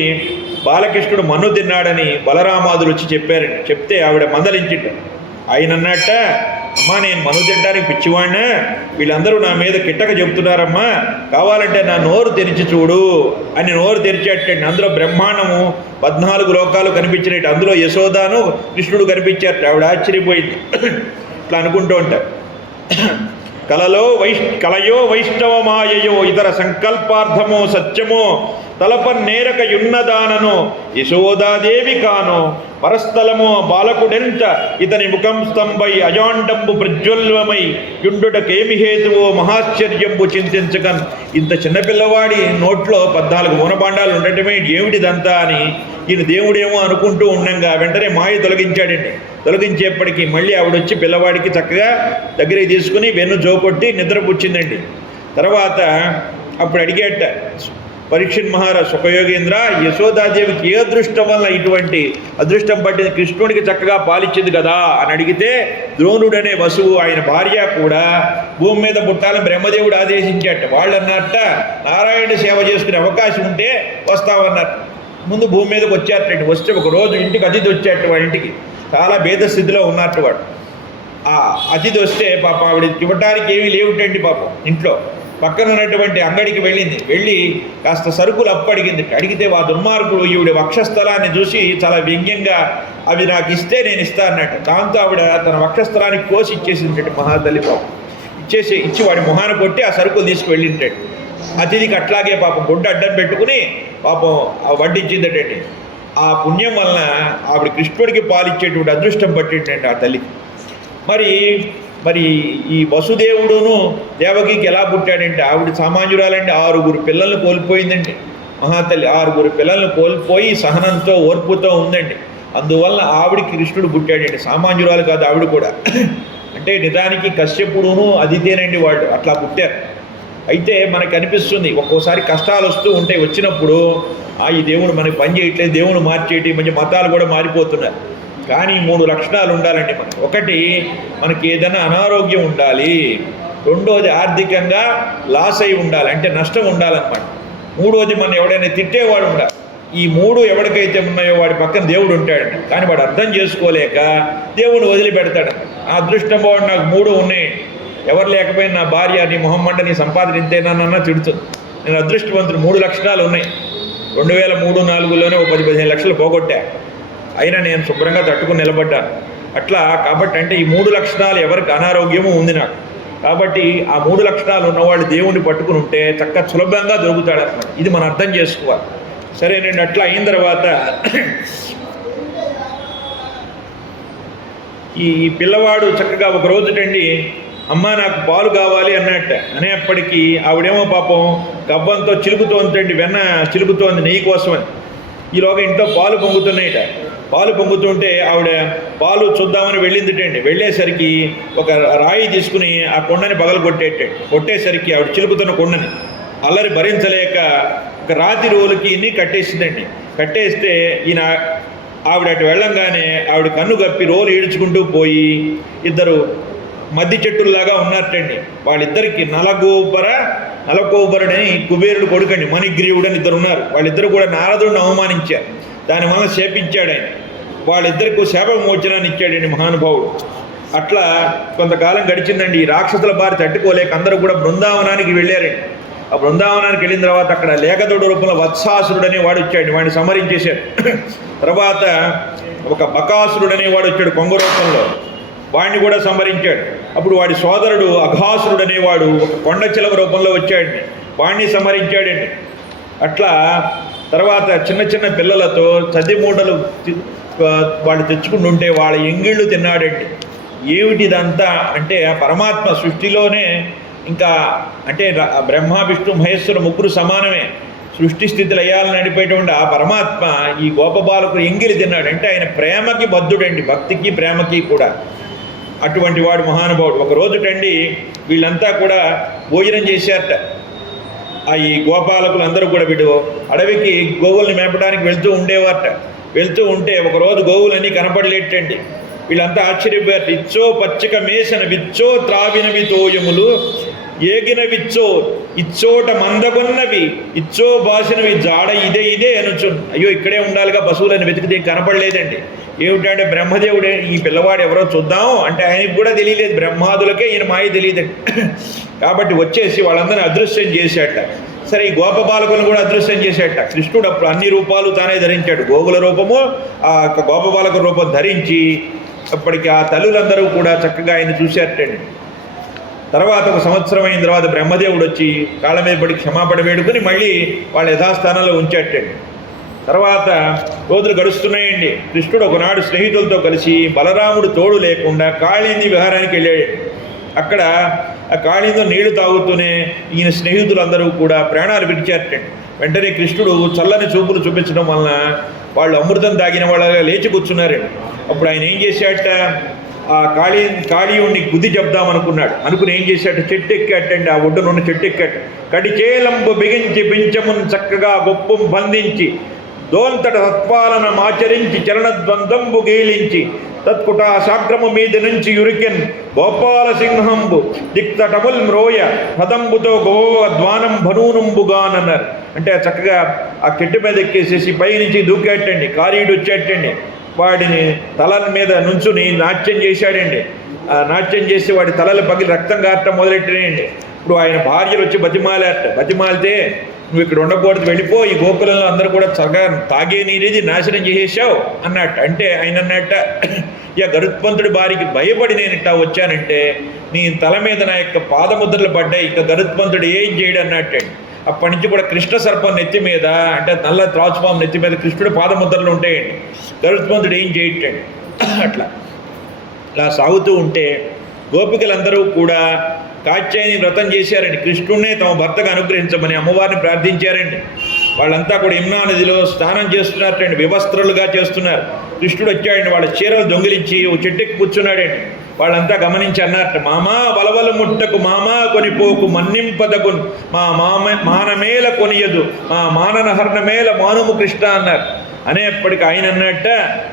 బాలకృష్ణుడు మన్ను తిన్నాడని బలరామాదులు వచ్చి చెప్పారండి. చెప్తే ఆవిడ మందలించిట. ఆయన అన్నట్ట, అమ్మా నేను మన్ను తినడానికి పిచ్చివాడినా, వీళ్ళందరూ నా మీద కిట్టక చెబుతున్నారమ్మా, కావాలంటే నా నోరు తెరిచి చూడు అని నోరు తెరిచేటండి. అందులో బ్రహ్మాండము 14 లోకాలు కనిపించినట్టు, అందులో యశోదాను కృష్ణుడు కనిపించారట. ఆవిడ ఆశ్చర్యపోయింది. ఇట్లా అనుకుంటూ ఉంటారు. కలయో వైష్ణవమాయయో ఇతర సంకల్పార్థమో సత్యమో తలపన్నేరక యున్నదానను యశోదాదేవి కాను పరస్థలమో బాలకుడెంత ఇతని ముఖం స్తంభై అజాండంబు ప్రజ్వల్వమై యుండుటకేమి హేతువో మహాశ్చర్యంబు చింతించకన్. ఇంత చిన్నపిల్లవాడి నోట్లో 14 మూనబాండాలు ఉండటమే ఏమిటిదంతా అని ఈయన దేవుడేమో అనుకుంటూ ఉండంగా వెంటనే మాయ తొలగించాడండి. తొలగించేప్పటికీ మళ్ళీ ఆవిడొచ్చి పిల్లవాడికి చక్కగా దగ్గరికి తీసుకుని వెన్ను జోకొట్టి నిద్రపుచ్చిందండి. తర్వాత అప్పుడు అడిగేట పరీక్షిత్ మహారాజ్, సుఖయోగేంద్ర, యశోదాదేవికి ఏ అదృష్టం వల్ల ఇటువంటి అదృష్టం పట్టింది, కృష్ణుడికి చక్కగా పాలిచ్చింది కదా అని అడిగితే, ద్రోణుడనే వసువు ఆయన భార్య కూడా భూమి మీద పుట్టాలని బ్రహ్మదేవుడు ఆదేశించాట. వాళ్ళు అన్నట్ట, నారాయణ సేవ చేసుకునే అవకాశం ఉంటే వస్తామన్నట్టు. ముందు భూమి మీదకి వచ్చేటండి. వస్తే ఒక రోజు ఇంటికి అతిథి వచ్చేట. వాడి ఇంటికి చాలా భేద స్థితిలో ఉన్నట్టు వాడు. ఆ అతిథి వస్తే పాపం ఆవిడ ఇవ్వటానికి ఏమీ లేవుటండి. పాపం ఇంట్లో పక్కన ఉన్నటువంటి అంగడికి వెళ్ళి కాస్త సరుకులు అడిగింది. అడిగితే ఆ దుర్మార్గుడు ఈవిడ వక్షస్థలాన్ని చూసి చాలా వ్యంగ్యంగా, అవి నాకు ఇస్తే నేను ఇస్తా అన్నట్టు. దాంతో ఆవిడ తన వక్షస్థలానికి కోసి ఇచ్చేసింది మహాతల్లి. పాపం ఇచ్చి వాడి మొహాన కొట్టి ఆ సరుకులు తీసుకువెళ్ళింటాడు. అతిథికి అట్లాగే పాపం గుడ్డ అడ్డం పెట్టుకుని పాపం వడ్డించిందటండి. ఆ పుణ్యం వలన ఆవిడ కృష్ణుడికి పాలిచ్చేటువంటి అదృష్టం పట్టిండండి ఆ తల్లికి. మరి ఈ వసుదేవుడును దేవకికి ఎలా పుట్టాడంటే, ఆవిడ సామాన్యురాలండి. 6 పిల్లల్ని కోల్పోయిందండి మహాతల్లి. 6 పిల్లల్ని కోల్పోయి సహనంతో ఓర్పుతో ఉందండి. అందువల్ల ఆవిడికి కృష్ణుడు పుట్టాడండి. సామాన్యురాలు కాదు ఆవిడ కూడా. అంటే నిజానికి కశ్యపుడును అదితేనండి వాళ్ళు అట్లా పుట్టారు. అయితే మనకు అనిపిస్తుంది ఒక్కోసారి కష్టాలు వస్తూ ఉంటాయి, వచ్చినప్పుడు ఈ దేవుడు మనకి పని చేయట్లేదు, దేవుడు మార్చేటి మంచి మతాలు కూడా మారిపోతున్నారు. కానీ 3 లక్షణాలు ఉండాలండి మనకి. ఒకటి, మనకి ఏదైనా అనారోగ్యం ఉండాలి. రెండోది, ఆర్థికంగా లాస్ అయి ఉండాలి, అంటే నష్టం ఉండాలన్నమాట. మూడోది, మనం ఎవడైనా తిట్టేవాడు ఉండాలి. ఈ 3 ఎవరికైతే ఉన్నాయో వాడి పక్కన దేవుడు ఉంటాడండి. కానీ వాడు అర్థం చేసుకోలేక దేవుడు వదిలిపెడతాడు. ఆ అదృష్టం బాగుండి నాకు 3 ఉన్నాయి, ఎవరు లేకపోయినా నా భార్య నీ మొహమ్మంట నీ సంపాదన ఇంతేనన్నా తిడుతుంది. నేను అదృష్టవంతుడు, 3 లక్షణాలు ఉన్నాయి. 2003-04లోనే 10-15 లక్షలు పోగొట్టా, అయినా నేను శుభ్రంగా తట్టుకుని నిలబడ్డాను. అట్లా కాబట్టి అంటే ఈ 3 లక్షణాలు ఎవరికి అనారోగ్యము ఉంది నాకు. కాబట్టి ఆ 3 లక్షణాలు ఉన్నవాళ్ళు దేవుణ్ణి పట్టుకుని ఉంటే చక్కగా సులభంగా దొరుకుతాడన్నమాట. ఇది మనం అర్థం చేసుకోవాలి. సరే, నేను అట్లా అయిన తర్వాత ఈ పిల్లవాడు చక్కగా ఒక రోజుటండి, అమ్మ నాకు పాలు కావాలి అనేప్పటికీ ఆవిడేమో పాపం గవ్వంతో చిలుకుతోందండి, వెన్న చిలుకుతోంది నెయ్యి కోసమని. ఈలోగా ఇంట్లో పాలు పొంగుతున్నాయిట. పాలు పొంగుతుంటే ఆవిడ పాలు చూద్దామని వెళ్ళిందిటండి. వెళ్ళేసరికి ఒక రాయి తీసుకుని ఆ కొండని కొట్టేసరికి ఆవిడ చిలుకుతున్న కొండని అల్లరి భరించలేక ఒక రాతి రోలుకి ఇన్ని కట్టేసిందండి. కట్టేస్తే ఆవిడ అటు వెళ్ళంగానే ఆవిడ కన్ను కప్పి రోలు ఈడ్చుకుంటూ పోయి ఇద్దరు మద్ది చెట్టుల్లాగా ఉన్నట్టండి. వాళ్ళిద్దరికి నలకోబరుడని కుబేరుడు కొడుకండి, మణిగ్రీవుడని ఇద్దరు ఉన్నారు. వాళ్ళిద్దరు కూడా నారదుడిని అవమానించారు, దానివల్ల శాపించాడు ఆయన. వాళ్ళిద్దరికి శాప విమోచనాన్ని ఇచ్చాడండి మహానుభావుడు. అట్లా కొంతకాలం గడిచిందండి. ఈ రాక్షసుల బారి తట్టుకోలేక అందరూ కూడా బృందావనానికి వెళ్ళారండి. ఆ బృందావనానికి వెళ్ళిన తర్వాత అక్కడ లేఖదోడు రూపంలో వత్సాసురుడు అనేవాడు వచ్చాడు, వాడిని సంహరించేశాడు. తర్వాత ఒక బకాసురుడు అనేవాడు వచ్చాడు కొంగ రూపంలో, వాడిని కూడా సంహరించాడు. అప్పుడు వాడి సోదరుడు అఘాసురుడు అనేవాడు ఒక కొండ చిలవ రూపంలో వచ్చాడండి, వాడిని సంహరించాడండి. అట్లా తర్వాత చిన్న చిన్న పిల్లలతో చది మూటలు వాళ్ళు తెచ్చుకుంటుంటే వాళ్ళ ఎంగిళ్ళు తిన్నాడండి. ఏమిటిదంతా అంటే పరమాత్మ సృష్టిలోనే ఇంకా అంటే బ్రహ్మ విష్ణు మహేశ్వరు ముగ్గురు సమానమే, సృష్టి స్థితి లయాలను నడిపేటువంటి ఆ పరమాత్మ ఈ గోపబాలకు ఎంగిలి తిన్నాడు. అంటే ఆయన ప్రేమకి బద్ధుడండి, భక్తికి ప్రేమకి కూడా. అటువంటి వాడు మహానుభావుడు. ఒక రోజుటండి వీళ్ళంతా కూడా భోజనం చేశారట. ఈ గోపాలకులు అందరూ కూడా వీడు అడవికి గోవుల్ని మేపడానికి వెళ్తూ ఉంటే ఒకరోజు గోవులన్నీ కనపడలేటండి. వీళ్ళంతా ఆశ్చర్యపోయారు. ఇచ్చో పచ్చిక మేసన విచ్చో త్రావినవి తోయములు ఏగిన విచ్చో ఇచ్చోట మందగొన్నవి ఇచ్చో బాసినవి జాడ ఇదే అనుచు. అయ్యో ఇక్కడే ఉండాలిగా పశువులని వెతికితే కనపడలేదండి. ఏమిటంటే బ్రహ్మదేవుడే ఈ పిల్లవాడు ఎవరో చూద్దాం అంటే ఆయనకు కూడా తెలియలేదు, బ్రహ్మాదులకే ఈయన మాయ తెలియదండి. కాబట్టి వచ్చేసి వాళ్ళందరినీ అదృశ్యం చేశాట. సరే, ఈ గోపబాలకులను కూడా అదృశ్యం చేశాట. కృష్ణుడు అప్పుడు అన్ని రూపాలు తానే ధరించాడు. గోవుల రూపము, ఆ గోపబాలక రూపం ధరించి అప్పటికి ఆ తల్లులందరూ కూడా చక్కగా ఆయన చూశారటండి. తర్వాత ఒక సంవత్సరం అయిన తర్వాత బ్రహ్మదేవుడు వచ్చి కాళ్ళ మీద పడి క్షమాపణ వేడుకుని మళ్ళీ వాళ్ళ యథాస్థానంలో ఉంచాటండి. తర్వాత రోజులు గడుస్తున్నాయండి. కృష్ణుడు ఒకనాడు స్నేహితులతో కలిసి బలరాముడు తోడు లేకుండా కాళింది విహారానికి వెళ్ళాడు. అక్కడ ఆ కాళిందో నీళ్లు తాగుతూనే ఈయన స్నేహితులందరూ కూడా ప్రాణాలు విడిచారటండి. వెంటనే కృష్ణుడు చల్లని చూపులు చూపించడం వలన వాళ్ళు అమృతం తాగిన వాళ్ళగా లేచి కూర్చున్నారండి. అప్పుడు ఆయన ఏం చేశాట, ఆ కాళీయుణ్ణి గుద్ది చెప్దామనుకున్నాడు. అనుకుని ఏం చేశాట, చెట్టు ఎక్కాటండి. ఆ ఒడ్డునున్న చెట్టు ఎక్కాట. కడిచేలంబు బిగించి పించమును చక్కగా గొప్పం బంధించి దోంతట సత్పాలన ఆచరించి చరణద్వందంబు గీలించి తత్కుటా సాగ్రము మీద నుంచి యురికెన్ గోపాల సింహంబు దిక్తటముల్ మ్రోయ హతంబుతో గోద్వానం భనూనంబుగానన్నారు. అంటే చక్కగా ఆ చెట్టు మీద ఎక్కేసేసి పైనుంచి దూకేటండి. కాళీయుడు వచ్చేటండి, వాడిని తలల మీద నుంచుని నాట్యం చేశాడండి. ఆ నాట్యం చేసి వాడి తలలు పగిలి రక్తం గారటం మొదలెట్టినాయండి. ఇప్పుడు ఆయన భార్యలు వచ్చి బతిమాలితే నువ్వు ఇక్కడ ఉండకూడదు, వెళ్ళిపో, ఈ గోకులంలో అందరూ కూడా చక్కగా తాగే నీరేది నాశనం చేసేసావు అన్నట్టు. అంటే ఆయన అన్నట్ట, ఇక గరుత్మంతుడి భార్యకి భయపడి నేను ఇట్లా వచ్చానంటే నీ తల మీద నా యొక్క పాదముద్రలు పడ్డాయి, ఇక గరుత్మంతుడు ఏం చేయడు అన్నట్టండి. అప్పటి నుంచి కూడా కృష్ణ సర్పం నెత్తి మీద అంటే నల్ల త్రాచుపాము నెత్తి మీద కృష్ణుడి పాదముద్రలు ఉంటాయండి. గరుత్మంతుడు ఏం చేయటండి. అట్లా సాగుతూ ఉంటే గోపికలందరూ కూడా కాత్యాయని వ్రతం చేశారండి. కృష్ణుడినే తమ భర్తగా అనుగ్రహించమని అమ్మవారిని ప్రార్థించారండి. వాళ్ళంతా కూడా యమునా నదిలో స్నానం చేస్తున్నారండి, వివస్త్రులుగా చేస్తున్నారు. కృష్ణుడు వచ్చాడండి, వాళ్ళ చీరలు దొంగిలించి ఓ చెట్టుకి కూర్చున్నాడండి. వాళ్ళంతా గమనించి అన్నట్టు, మామా బలబల ముట్టకు మామా కొనిపోకు మన్నింపదకు మా మానమేల కొనియదు మా మాననహర్ణమేల మానుము కృష్ణ అన్నారు. అనేప్పటికీ ఆయన అన్నట్ట,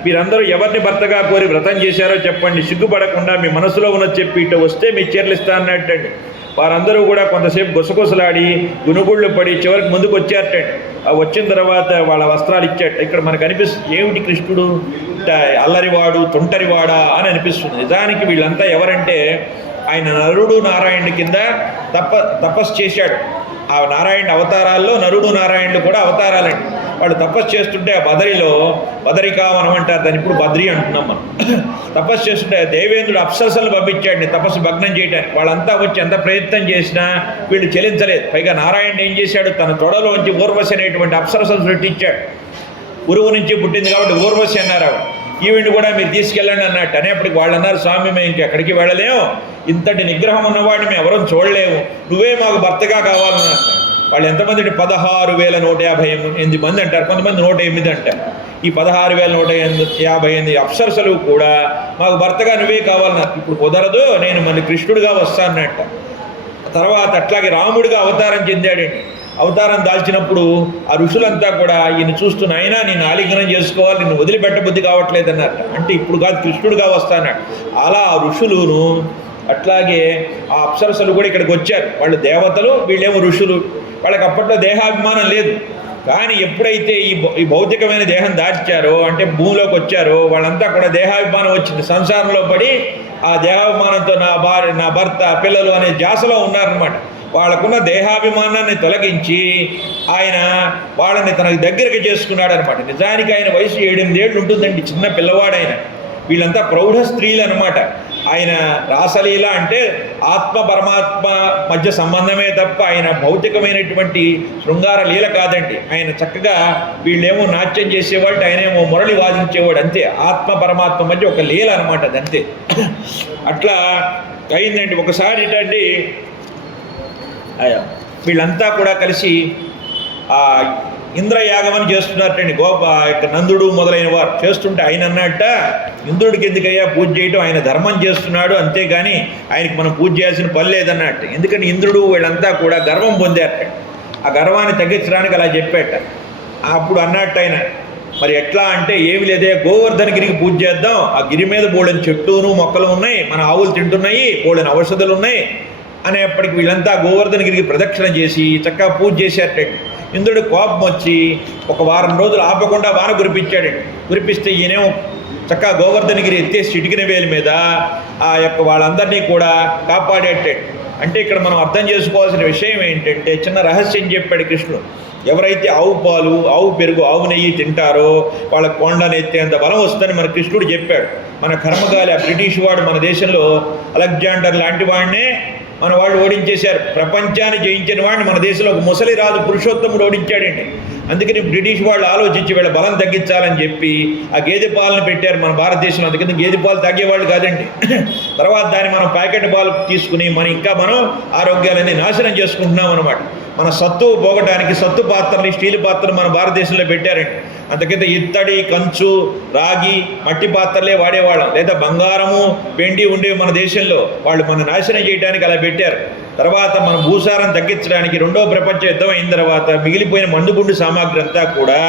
మీరందరూ ఎవరిని భర్తగా కోరి వ్రతం చేశారో చెప్పండి, సిగ్గుపడకుండా మీ మనసులో ఉన్నది చెప్పి ఇటు వస్తే మీ చీరలు ఇస్తా అన్నట్టండి. వారందరూ కూడా కొంతసేపు గుసగుసలాడి గునుగుళ్ళు పడి చివరికి ముందుకు వచ్చారటండి. ఆ వచ్చిన తర్వాత వాళ్ళ వస్త్రాలు ఇచ్చాట. ఇక్కడ మనకు అనిపిస్తుంది, ఏమిటి కృష్ణుడు అల్లరివాడు తుంటరివాడా అని అనిపిస్తుంది. నిజానికి వీళ్ళంతా ఎవరంటే, ఆయన నరుడు నారాయణుడి కింద తపస్సు చేశాడు. ఆ నారాయణ అవతారాల్లో నరుడు నారాయణుడు కూడా అవతారాలండి. వాళ్ళు తపస్సు చేస్తుంటే ఆ బదరికావనం అంటారు దాన్ని, ఇప్పుడు బద్రి అంటున్నాం మనం. తపస్సు చేస్తుంటే దేవేంద్రుడు అప్సరసలు పంపించాడు తపస్సు భగ్నం చేయడానికి. వాళ్ళంతా వచ్చి ఎంత ప్రయత్నం చేసినా వీళ్ళు చెలించలేదు. పైగా నారాయణుడు ఏం చేశాడు, తన తొడలోంచి ఊర్వశి అనేటువంటి అప్సరసలు సృష్టించాడు. ఉరువు నుంచి పుట్టింది కాబట్టి ఊర్వశి అన్నారు. ఈవిని కూడా మీరు తీసుకెళ్ళండి అన్నట్టు. అనేప్పటికి వాళ్ళు అన్నారు, స్వామి మేము ఇంకెక్కడికి వెళ్ళలేము, ఇంతటి నిగ్రహం ఉన్నవాడిని మేము ఎవరూ చూడలేము, నువ్వే మాకు భర్తగా కావాలన్నారు. వాళ్ళు ఎంతమంది అంటే 16,158 మంది అంటారు, కొంతమంది 108 అంటారు. ఈ 16,158 అప్సరసలు కూడా మాకు భర్తగా నువ్వే కావాలన్నారు. ఇప్పుడు కుదరదు, నేను మళ్ళీ కృష్ణుడిగా వస్తానంట. తర్వాత అట్లాగే రాముడిగా అవతారం చెందాడండి. అవతారం దాల్చినప్పుడు ఆ ఋషులంతా కూడా ఈయన చూస్తున్న, అయినా నేను ఆలింగనం చేసుకోవాలి, నిన్ను వదిలిపెట్టబుద్ధి కావట్లేదు అన్నట్టు. అంటే ఇప్పుడు కాదు కృష్ణుడిగా వస్తానన్నాడు. అలా ఆ ఋషులును అట్లాగే ఆ అప్సరసలు కూడా ఇక్కడికి వచ్చారు. వాళ్ళు దేవతలు, వీళ్ళేమో ఋషులు. వాళ్ళకి అప్పట్లో దేహాభిమానం లేదు. కానీ ఎప్పుడైతే ఈ భౌతికమైన దేహం దాచారో, అంటే భూమిలోకి వచ్చారో, వాళ్ళంతా కూడా దేహాభిమానం వచ్చింది. సంసారంలో పడి ఆ దేహాభిమానంతో నా భర్త పిల్లలు అనే ధ్యాసలో ఉన్నారనమాట. వాళ్ళకున్న దేహాభిమానాన్ని తొలగించి ఆయన వాళ్ళని తనకు దగ్గరికి చేసుకున్నాడు అనమాట. నిజానికి ఆయన వయసు 7-8 ఏళ్ళు ఉంటుందండి, చిన్న పిల్లవాడైన. వీళ్ళంతా ప్రౌఢ స్త్రీలు అనమాట. ఆయన రాసలీల అంటే ఆత్మ పరమాత్మ మధ్య సంబంధమే తప్ప ఆయన భౌతికమైనటువంటి శృంగార లీల కాదండి. ఆయన చక్కగా వీళ్ళేమో నాట్యం చేసేవాళ్ళు, ఆయనేమో మురళి వాదించేవాడు, అంతే. ఆత్మ పరమాత్మ మధ్య ఒక లీల అనమాట, అదంతే. అట్లా అయిందండి. ఒకసారి ఏంటంటే వీళ్ళంతా కూడా కలిసి ఇంద్రయాగం అని చేస్తున్నారటండి. నందుడు మొదలైన వారు చేస్తుంటే ఆయన అన్నట్ట, ఇంద్రుడికి ఎందుకయ్యా పూజ చేయటం, ఆయన ధర్మం చేస్తున్నాడు, అంతేగాని ఆయనకి మనం పూజ చేయాల్సిన పని లేదన్నట్టు. ఎందుకంటే ఇంద్రుడు వీళ్ళంతా కూడా గర్వం పొందారట. ఆ గర్వాన్ని తగ్గించడానికి అలా చెప్పాట. అప్పుడు అన్నట్టు ఆయన, మరి ఎట్లా అంటే ఏమి లేదే, గోవర్ధన గిరికి పూజ చేద్దాం. ఆ గిరి మీద బోళ్ళని చెట్టును మొక్కలు ఉన్నాయి, మన ఆవులు తింటున్నాయి, బోళ్ళని ఔషధాలు ఉన్నాయి అనేప్పటికి వీళ్ళంతా గోవర్ధనగిరికి ప్రదక్షిణ చేసి చక్కగా పూజ చేశారటండి. ఇంద్రుడు కోపం వచ్చి ఒక వారం రోజులు ఆపకుండా వాన కురిపించాడండి. కురిపిస్తే ఈయనేమో చక్కగా గోవర్ధనగిరి ఎత్తేసి చిటికిన వేలు మీద ఆ యొక్క వాళ్ళందరినీ కూడా కాపాడేటండి. అంటే ఇక్కడ మనం అర్థం చేసుకోవాల్సిన విషయం ఏంటంటే, చిన్న రహస్యం చెప్పాడు కృష్ణుడు. ఎవరైతే ఆవు పాలు, ఆవు పెరుగు, ఆవు నెయ్యి తింటారో వాళ్ళ కొండను ఎత్తేంత బలం వస్తుందని మన కృష్ణుడు చెప్పాడు. మన కర్మగాలి ఆ బ్రిటిష్ వాడు మన దేశంలో అలెగ్జాండర్ లాంటి వాడినే మన వాళ్ళు ఓడించేశారు. ప్రపంచాన్ని జయించిన వాడిని మన దేశంలో ఒక ముసలి రాజు పురుషోత్తముడు ఓడించాడండి. అందుకని బ్రిటిష్ వాళ్ళు ఆలోచించి వీళ్ళ బలం తగ్గించాలని చెప్పి ఆ గేదె పాలను పెట్టారు మన భారతదేశంలో. అందుకని గేదె పాలు తాగేవాళ్ళు కాదండి. తర్వాత దాన్ని మనం ప్యాకెట్ పాలు తీసుకుని మనం ఆరోగ్యాలన్నీ నాశనం చేసుకుంటున్నాం అనమాట. మన సత్తు పోగటానికి సత్తు పాత్రలు, స్టీల్ పాత్రలు మన భారతదేశంలో పెట్టారండి. అంతకింత ఇత్తడి, కంచు, రాగి, మట్టి పాత్రలే వాడేవాళ్ళం. లేదా బంగారము, వెండి ఉండేవి మన దేశంలో. వాళ్ళు మన నాశనం చేయడానికి అలా పెట్టారు. తర్వాత మన భూసారం తగ్గించడానికి రెండవ ప్రపంచ యుద్ధం అయిన తర్వాత మిగిలిపోయిన మందుగుండు సామాగ్రి అంతా కూడా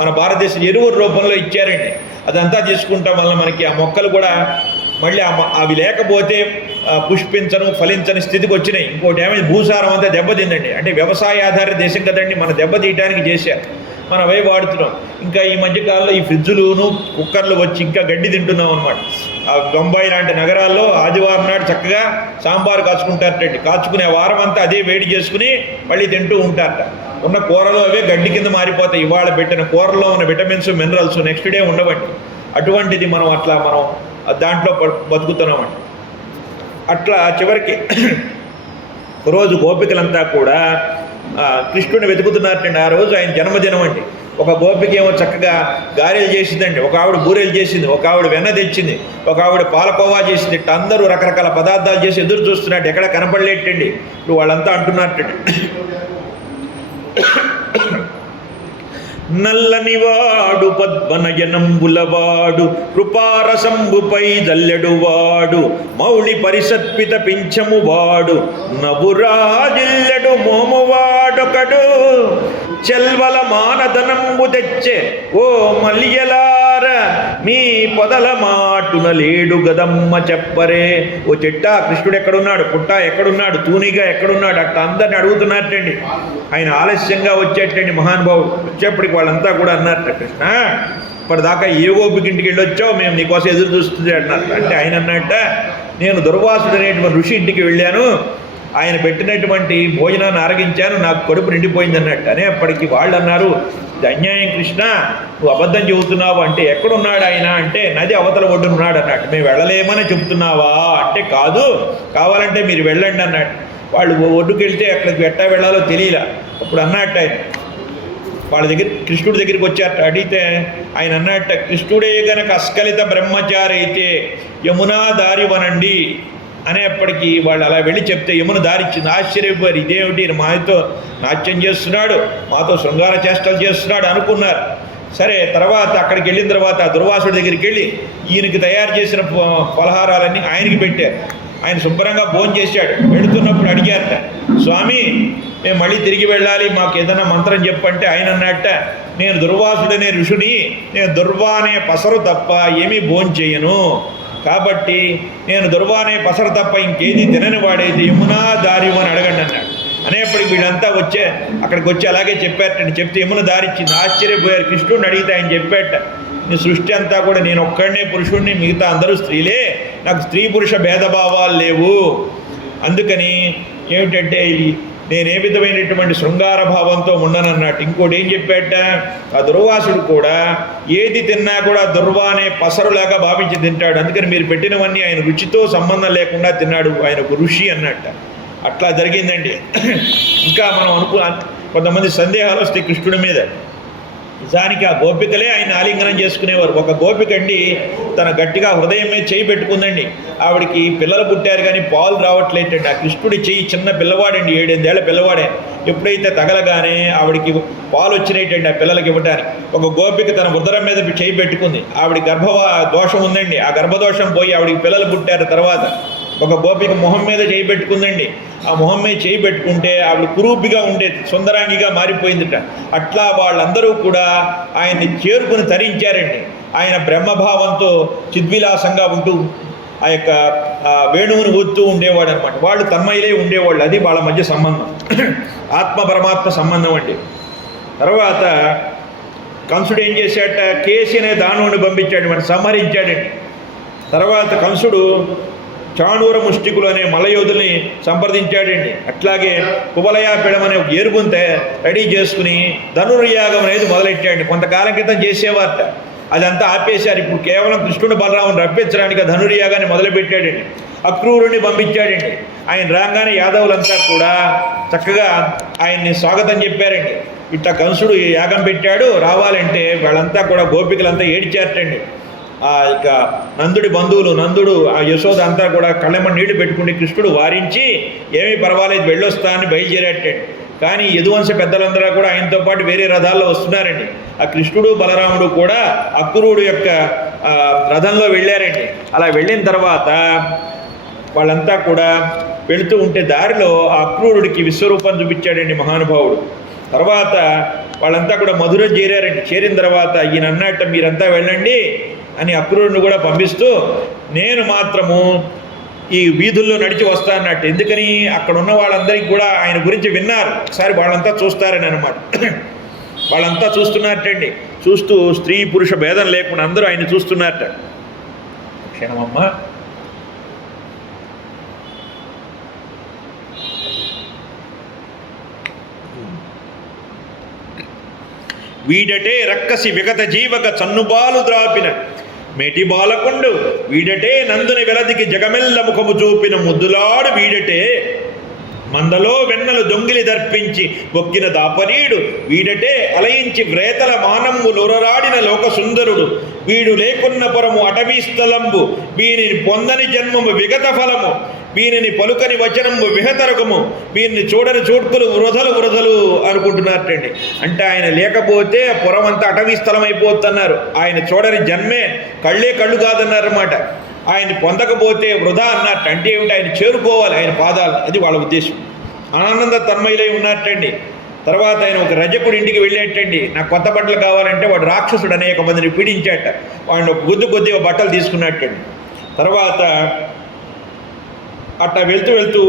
మన భారతదేశం ఎరువుల రూపంలో ఇచ్చారండి. అదంతా తీసుకుంటాం వల్ల మనకి ఆ మొక్కలు కూడా మళ్ళీ అవి లేకపోతే పుష్పించను, ఫలించని స్థితికి వచ్చినాయి. ఇంకోటి ఏమైంది, భూసారం అంతా దెబ్బతిందండి. అంటే వ్యవసాయ ఆధారిత దేశం కదండి, మన దెబ్బతీయడానికి చేశారు. మనం అవే వాడుతున్నాం. ఇంకా ఈ మధ్యకాలంలో ఈ ఫ్రిడ్జులును, కుక్కర్లు వచ్చి ఇంకా గడ్డి తింటున్నాం అనమాట. ఆ బొంబాయి లాంటి నగరాల్లో ఆదివారం నాడు చక్కగా సాంబారు కాచుకుంటారటండి. కాచుకునే వారం అంతా అదే వేడి చేసుకుని మళ్ళీ తింటూ ఉంటారట. ఉన్న కూరలు అవే గడ్డి కింద మారిపోతాయి. ఇవాళ పెట్టిన కూరలో ఉన్న విటమిన్స్, మినరల్స్ నెక్స్ట్ డే ఉండవండి. అటువంటిది మనం దాంట్లో బతుకుతున్నామండి. అట్లా చివరికి రోజు గోపికలంతా కూడా కృష్ణుడిని వెతుకుతున్నారటండి. ఆ రోజు ఆయన జన్మదినం అండి. ఒక గోపిక ఏమో చక్కగా గారెలు చేసిందండి, ఒక ఆవిడ బూరెలు చేసింది, ఒక ఆవిడ వెన్న తెచ్చింది, ఒక ఆవిడ పాలకోవా చేసింది. అందరూ రకరకాల పదార్థాలు చేసి ఎదురు చూస్తున్నట్టు, ఎక్కడ కనపడలేటండి. ఇప్పుడు వాళ్ళంతా అంటున్నట్టండి, నల్లనివాడు పద్మనయనంబులవాడు కృపారసంబుపై దల్లెడువాడు మౌళి పరిసత్పిత పింఛమువాడు నవురాజిల్లెడు మోమువాడొకడు చెల్వల మానధనంబు తెచ్చే ఓ మలియలార మీ పొదల మాటున లేడు గదమ్మ చెప్పరే. ఓ చెట్టా కృష్ణుడు ఎక్కడున్నాడు, పుట్ట ఎక్కడున్నాడు, తూనిగా ఎక్కడున్నాడు, అట్లా అందరిని అడుగుతున్నట్టండి. ఆయన ఆలస్యంగా వచ్చేటండి మహానుభావుడు. వచ్చేప్పటికి వాళ్ళంతా కూడా అన్నారట, కృష్ణ ఇప్పటిదాకా ఏ ఓపికింటికి వెళ్ళొచ్చావు, మేము నీకోసం ఎదురు చూస్తుంది అన్నారు. అంటే ఆయన అన్నట్ట, నేను దుర్వాసుడు అనేటువంటి ఋషి ఇంటికి వెళ్ళాను, ఆయన పెట్టినటువంటి భోజనాన్ని ఆరగించాను, నాకు కడుపు నిండిపోయింది అన్నట్టు. అనేప్పటికీ వాళ్ళు అన్నారు, ఇది అన్యాయం కృష్ణ, నువ్వు అబద్ధం చెబుతున్నావు. అంటే ఎక్కడున్నాడు ఆయన అంటే నది అవతల ఒడ్డున్నాడు అన్నట్టు. మేము వెళ్ళలేమని చెబుతున్నావా అంటే కాదు, కావాలంటే మీరు వెళ్ళండి అన్నట్టు. వాళ్ళు ఒడ్డుకు వెళ్తే అక్కడికి ఎట్టా వెళ్ళాలో తెలియలా. అప్పుడు అన్నట్టు ఆయన వాళ్ళ దగ్గర కృష్ణుడి దగ్గరికి వచ్చారట. అడిగితే ఆయన అన్నట్ట, కృష్ణుడే గనక అస్కలిత బ్రహ్మచారి అయితే యమునా దారి వనండి అనేప్పటికీ వాళ్ళు అలా వెళ్ళి చెప్తే యమున దారిచ్చింది. ఆశ్చర్యపోయారు, ఇదేమిటి మాతో నాట్యం చేస్తున్నాడు, మాతో శృంగార చేష్టలు చేస్తున్నాడు అనుకున్నారు. సరే తర్వాత అక్కడికి వెళ్ళిన తర్వాత దుర్వాసుడి దగ్గరికి వెళ్ళి ఈయనకి తయారు చేసిన పలహారాలన్నీ ఆయనకి పెట్టారు. ఆయన శుభ్రంగా భోజనం చేశాడు. వెళుతున్నప్పుడు అడిగారట, స్వామి మేము మళ్ళీ తిరిగి వెళ్ళాలి, మాకు ఏదైనా మంత్రం చెప్పంటే ఆయన అన్నట్ట, నేను దుర్వాసుడనే ఋషుని, నేను దుర్వా అనే పసరు తప్ప ఏమీ భోజనం చేయను, కాబట్టి నేను దుర్వా అనే పసరు తప్ప ఇంకేది తినని వాడైతే యమునా దారి అని అడగండి అన్నాడు. అనేప్పటికి వీళ్ళంతా అక్కడికి వచ్చి అలాగే చెప్పారటండి. చెప్తే యమున దారిచ్చింది. ఆశ్చర్యపోయారు. కృష్ణుడిని అడిగితే ఆయన చెప్పాట, నీ సృష్టి అంతా కూడా నేను ఒక్కడనే పురుషుడిని, మిగతా అందరూ స్త్రీలే, నాకు స్త్రీ పురుష భేదభావాలు లేవు, అందుకని ఏమిటంటే నేను ఏ విధమైనటువంటి శృంగార భావంతో ఉండనన్నట్టు. ఇంకోటి ఏం చెప్పాట, ఆ దుర్వాసుడు కూడా ఏది తిన్నా కూడా దుర్వా అనే పసరులాగా భావించి తింటాడు, అందుకని మీరు పెట్టినవన్నీ ఆయన రుచితో సంబంధం లేకుండా తిన్నాడు, ఆయన ఒక ఋషి అన్నట్ట. అట్లా జరిగిందండి. ఇంకా మనం కొంతమంది సందేహాలు వస్తాయి కృష్ణుడి మీద. నిజానికి ఆ గోపికలే ఆయన ఆలింగనం చేసుకునేవారు. ఒక గోపికండి తన గట్టిగా హృదయం మీద చేయి పెట్టుకుందండి. ఆవిడికి పిల్లలు పుట్టారు కానీ పాలు రావట్లేదండి. ఆ కృష్ణుడి చెయ్యి చిన్న పిల్లవాడండి, 7-8 ఏళ్ల పిల్లవాడే. ఎప్పుడైతే తగలగానే ఆవిడికి పాలు వచ్చినాయిటండి ఆ పిల్లలకి ఇవ్వడానికి. ఒక గోపిక తన ఉదరం మీద చేయి పెట్టుకుంది. ఆవిడ దోషం ఉందండి. ఆ గర్భదోషం పోయి ఆవిడికి పిల్లలు పుట్టారు. తర్వాత ఒక గోపిక మొహం మీద చేయి పెట్టుకుందండి. ఆ మొహం మీద చేయి పెట్టుకుంటే ఆవిడ కురూపిగా ఉండేది, సుందరాంగిగా మారిపోయిందిట. అట్లా వాళ్ళందరూ కూడా ఆయన్ని చేరుకుని తరించారండి. ఆయన బ్రహ్మభావంతో చిద్విలాసంగా ఉంటూ ఆ యొక్క వేణువుని ఊదుతూ ఉండేవాడు అనమాట. వాళ్ళు తన్మయులే ఉండేవాళ్ళు. అది వాళ్ళ మధ్య సంబంధం, ఆత్మ పరమాత్మ సంబంధం అండి. తర్వాత కంసుడు ఏం చేశాట, కేసి అనే దానవుని పంపించాడు, మనం సంహరించాడండి. తర్వాత కంసుడు చాణూర ముష్టికులు అనే మల్లయోధుల్ని సంప్రదించాడండి. అట్లాగే కువలయాపీడం అనే ఒక ఏరుగుంత రెడీ చేసుకుని ధనుర్యాగం అనేది మొదలెట్టాడు. కొంతకాలం క్రితం చేసేవారట, అదంతా ఆపేశారు. ఇప్పుడు కేవలం కృష్ణుడు బలరాముని రప్పించడానికి ధనుర్యాగాన్ని మొదలుపెట్టాడండి. అక్రూరుని పంపించాడండి. ఆయన రాగానే యాదవులంతా కూడా చక్కగా ఆయన్ని స్వాగతం చెప్పారండి. ఇట్లా కంసుడు యాగం పెట్టాడు, రావాలంటే వాళ్ళంతా కూడా గోపికలంతా ఏడ్చారటండి. ఇక నందుడి బంధువులు, నందుడు, ఆ యశోద అంతా కూడా కళ్ళెమ్మ నీళ్లు పెట్టుకుంటే కృష్ణుడు వారించి ఏమీ పర్వాలేదు వెళ్ళొస్తా అని బయలుదేరాటండి. కానీ యదువంశ పెద్దలందరూ కూడా ఆయనతో పాటు వేరే రథాల్లో వస్తున్నారండి. ఆ కృష్ణుడు బలరాముడు కూడా అక్రూరుడు యొక్క రథంలో వెళ్ళారండి. అలా వెళ్ళిన తర్వాత వాళ్ళంతా కూడా వెళుతూ ఉంటే దారిలో ఆ అక్రూరుడికి విశ్వరూపం చూపించాడండి మహానుభావుడు. తర్వాత వాళ్ళంతా కూడా మధుర చేరారండి. చేరిన తర్వాత ఈయన అన్నట్ట, మీరంతా వెళ్ళండి అని అక్రూరుని కూడా పంపిస్తూ నేను మాత్రము ఈ వీధుల్లో నడిచి వస్తా అన్నట్టు. ఎందుకని అక్కడ ఉన్న వాళ్ళందరికీ కూడా ఆయన గురించి విన్నారు. ఒకసారి వాళ్ళంతా చూస్తారని అనమాట. వాళ్ళంతా చూస్తున్నారటండి. చూస్తూ స్త్రీ పురుష భేదం లేకుండా అందరూ ఆయన చూస్తున్నారట. క్షణమమ్మ, వీడటే రక్కసి విగత జీవక చన్నుబాలు ద్రాపిన మేటి బాలకుండు, వీడటే నందుని వెలదికి జగమెల్ల ముఖము చూపిన ముద్దులాడు వీడటే మందలో వెన్నలు దొంగిలి దర్పించి మొక్కిన దాపనీయుడు వీడటే అలయించి వ్రేతల మానమ్ము లొరరాడిన లోక సుందరుడు వీడు లేకున్న పురము అటవీ స్థలంబు వీనిని పొందని జన్మము విగత ఫలము వీనిని పలుకని వచనము విహతరకము వీరిని చూడని చూడ్కులు వృధలు అనుకుంటున్నారటండి. అంటే ఆయన లేకపోతే పురం అంతా అటవీ స్థలం అయిపోతున్నారు. ఆయన చూడని జన్మే కళ్ళు కాదన్నారన్నమాట. ఆయన పొందకపోతే వృధా అన్నట్టు. అంటే ఏమిటి? ఆయన చేరుకోవాలి ఆయన పాదాలు, అది వాళ్ళ ఉద్దేశం. ఆనంద తన్మయులై ఉన్నట్టండి. తర్వాత ఆయన ఒక రజకుడి ఇంటికి వెళ్ళేటండి. నాకు కొత్త బట్టలు కావాలంటే వాడు రాక్షసుడు అనేక మందిని పీడించాట. వాడిని కొద్దిగా బట్టలు తీసుకున్నట్టండి. తర్వాత అట్లా వెళ్తూ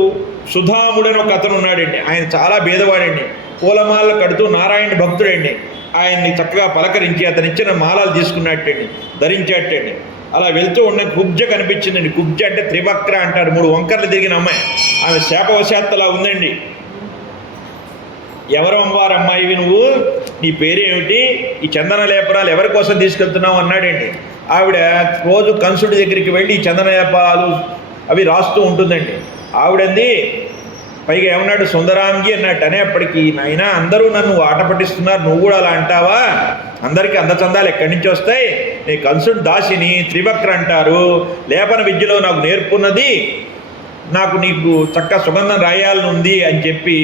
సుధాముడని ఒక అతను ఉన్నాడండి. ఆయన చాలా భేదవాడండి. పూలమాల కడుతూ నారాయణ భక్తుడండి. ఆయన్ని చక్కగా పలకరించి అతను ఇచ్చిన మాలలు తీసుకున్నట్టండి, ధరించేటండి. అలా వెళ్తూ ఉన్న కుబ్జ కనిపించిందండి. కుబ్జ అంటే త్రివక్ర అంటారు, 3 వంకర్లు తిరిగిన అమ్మాయి. ఆమె శాపవశాత్తలా ఉందండి. ఎవరు అమ్మవారు అమ్మాయివి నువ్వు? నీ పేరేమిటి? ఈ చందన లేపనాలు ఎవరి కోసం తీసుకెళ్తున్నావు అన్నాడండి. ఆవిడ రోజు కంసుడి దగ్గరికి వెళ్ళి ఈ చందన లేపనాలు అవి రాస్తూ ఉంటుందండి. ఆవిడంది పైగా ఏమన్నాడు? సుందరాంగి అన్నట్టు. అనేప్పటికీ నాయన అందరూ నన్ను ఆట పట్టిస్తున్నారు, నువ్వు కూడా అలా అంటావా? అందరికీ అందచందాలు ఎక్కడి నుంచి వస్తాయి? నీ కంసుడు దాసిని, త్రివక్ర అంటారు. లేపన విద్యలో నాకు నేర్పున్నది, నీకు చక్కగా సుగంధం రాయాలని ఉంది అని చెప్పి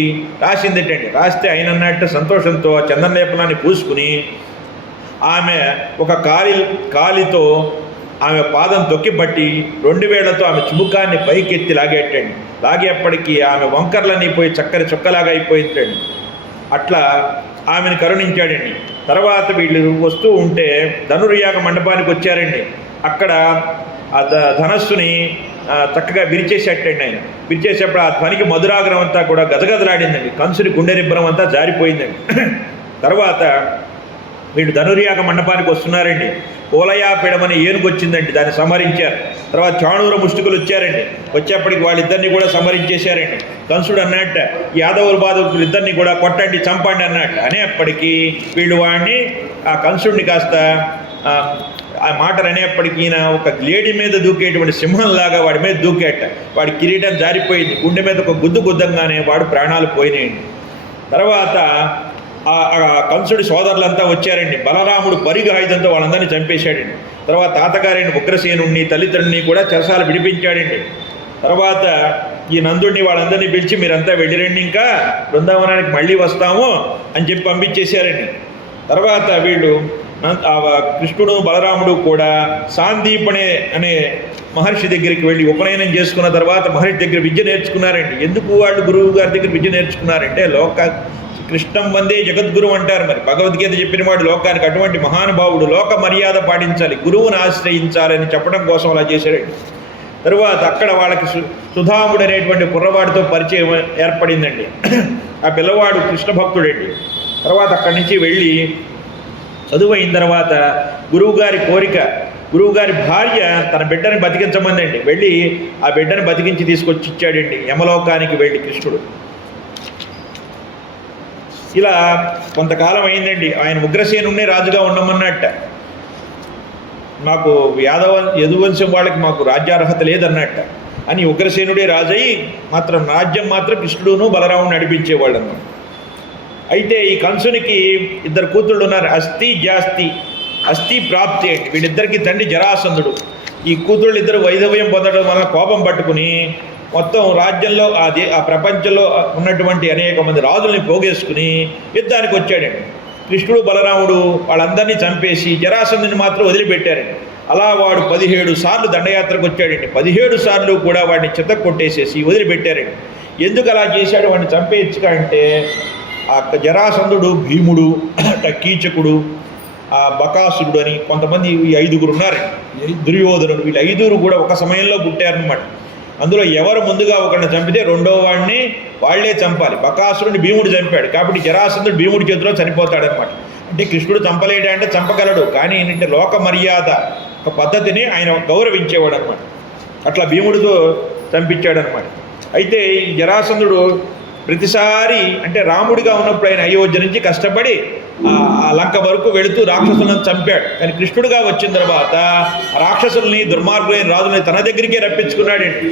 రాసిందిటండి. రాస్తే ఆయన అన్నట్టు సంతోషంతో చందన లేపనాన్ని పూసుకుని ఆమె ఒక కాలితో ఆమె పాదం తొక్కిబట్టి 2 వేళ్లతో ఆమె చుముకాన్ని పైకెత్తి లాగేటండి. లాగేప్పటికీ ఆమె వంకర్లన్నీ పోయి చక్కని చుక్కలాగా అయిపోయిందండి. అట్లా ఆమెను కరుణించాడండి. తర్వాత వీళ్ళు వస్తూ ఉంటే ధనుర్యాగ మండపానికి వచ్చారండి. అక్కడ ఆ ధనస్సుని చక్కగా విరిచేసేటండి. ఆయన విరిచేసేప్పుడు ఆ ధ్వనికి మధురాగ్రం అంతా కూడా గదగదలాడిందండి. కంసుని గుండె నిబ్బరం అంతా జారిపోయిందండి. తర్వాత వీళ్ళు ధనుర్యాగ మండపానికి వస్తున్నారండి. కోలయాపిడమని ఏనుగు వచ్చిందండి, దాన్ని సంహరించారు. తర్వాత చాణూర ముష్టికులు వచ్చారండి. వచ్చేప్పటికి వాళ్ళిద్దరిని కూడా సంహరించేశారండి. కంసుడు అన్నట్ట యాదవుల బాధకులు ఇద్దరిని కూడా కొట్టండి, చంపండి అన్నట్టు. అనేప్పటికీ వీళ్ళు వాడిని ఆ కంసుడిని కాస్త ఆ మాటలు అనేప్పటికీ ఈయన ఒక లేడీ మీద దూకేటువంటి సింహంలాగా వాడి మీద దూకేట. వాడి కిరీటం జారిపోయింది. గుండె మీద ఒక గుద్దంగానే వాడు ప్రాణాలు పోయినాయండి. తర్వాత ఆ కంసుడి సోదరులంతా వచ్చారండి. బలరాముడు పరిగ ఆయుధంతో వాళ్ళందరినీ చంపేశాడండి. తర్వాత తాతగారైన ఉగ్రసేనుణ్ణి, తల్లిదండ్రుని కూడా చెరసాలు విడిపించాడండి. తర్వాత ఈ నందుడిని వాళ్ళందరినీ పిలిచి మీరంతా వెళ్ళిరండి, ఇంకా బృందావనానికి మళ్ళీ వస్తాము అని చెప్పి పంపించేశారండి. తర్వాత వీళ్ళు కృష్ణుడు బలరాముడు కూడా సాందీపనే అనే మహర్షి దగ్గరికి వెళ్ళి ఉపనయనం చేసుకున్న తర్వాత మహర్షి దగ్గర విద్య నేర్చుకున్నారండి. ఎందుకు వాళ్ళు గురువు గారి దగ్గర విద్య నేర్చుకున్నారంటే కృష్ణం వందే జగద్గురు అంటారు. మరి భగవద్గీత చెప్పిన వాడు లోకానికి అటువంటి మహానుభావుడు, లోక మర్యాద పాటించాలి, గురువుని ఆశ్రయించాలని చెప్పడం కోసం అలా చేశాడండి. తరువాత అక్కడ వాళ్ళకి సుధాముడు అనేటువంటి కుర్రవాడితో పరిచయం ఏర్పడిందండి. ఆ పిల్లవాడు కృష్ణ భక్తుడండి. తర్వాత అక్కడి నుంచి వెళ్ళి చదువు అయిన తర్వాత గురువుగారి కోరిక, గురువుగారి భార్య తన బిడ్డని బతికించమందండి. వెళ్ళి ఆ బిడ్డని బతికించి తీసుకొచ్చి ఇచ్చాడండి యమలోకానికి వెళ్ళి కృష్ణుడు. ఇలా కొంతకాలం అయిందండి. ఆయన ఉగ్రసేనుణ్ణి రాజుగా ఉండమన్నట్ట. మాకు యదువంశం వాళ్ళకి మాకు రాజ్యార్హత లేదన్నట్ట అని ఉగ్రసేనుడే రాజయ్యి రాజ్యం మాత్రం కృష్ణుడును బలరాముని నడిపించేవాళ్ళు అన్నమాట. అయితే ఈ కంసునికి 2 కూతుళ్ళు ఉన్నారు, అస్థి జాస్తి. అస్థి ప్రాప్తి అంటే వీళ్ళిద్దరికీ తండ్రి జరాసంధుడు. ఈ కూతుళ్ళు ఇద్దరు వైధవ్యం పొందడం వలన కోపం పట్టుకుని మొత్తం రాజ్యంలో ఆ ప్రపంచంలో ఉన్నటువంటి అనేక మంది రాజుల్ని పోగేసుకుని యుద్ధానికి వచ్చాడండి. కృష్ణుడు బలరాముడు వాళ్ళందరినీ చంపేసి జరాసంధుని మాత్రం వదిలిపెట్టారండి. అలా వాడు 17 సార్లు దండయాత్రకు వచ్చాడండి. 17 సార్లు కూడా వాడిని చితక కొట్టేసేసి వదిలిపెట్టారండి. ఎందుకు అలా చేశాడు? వాడిని చంపేయచ్చుగా అంటే ఆ జరాసంధుడు, భీముడు, కీచకుడు, ఆ బకాసురుడు అని కొంతమంది 5 ఉన్నారండి. దుర్యోధనుడు, వీళ్ళు 5 కూడా ఒక సమయంలో పుట్టారనమాట. అందులో ఎవరు ముందుగా ఒకరిని చంపితే రెండో వాడిని వాళ్లే చంపాలి. బకాసురుడిని భీముడు చంపాడు కాబట్టి జరాసంధుడు భీముడి చేతిలో చనిపోతాడనమాట. అంటే కృష్ణుడు చంపలేడా అంటే చంపగలడు, కానీ ఏంటంటే లోక మర్యాద ఒక పద్ధతిని ఆయన గౌరవించేవాడు అనమాట. అట్లా భీముడితో చంపించాడనమాట. అయితే ఈ జరాసంధుడు ప్రతిసారి అంటే రాముడిగా ఉన్నప్పుడు ఆయన అయోధ్య నుంచి కష్టపడి ఆ లంక వరకు వెళుతూ రాక్షసులను చంపాడు. కానీ కృష్ణుడుగా వచ్చిన తర్వాత రాక్షసుల్ని దుర్మార్గులైన రాజుల్ని తన దగ్గరికే రప్పించుకున్నాడండి.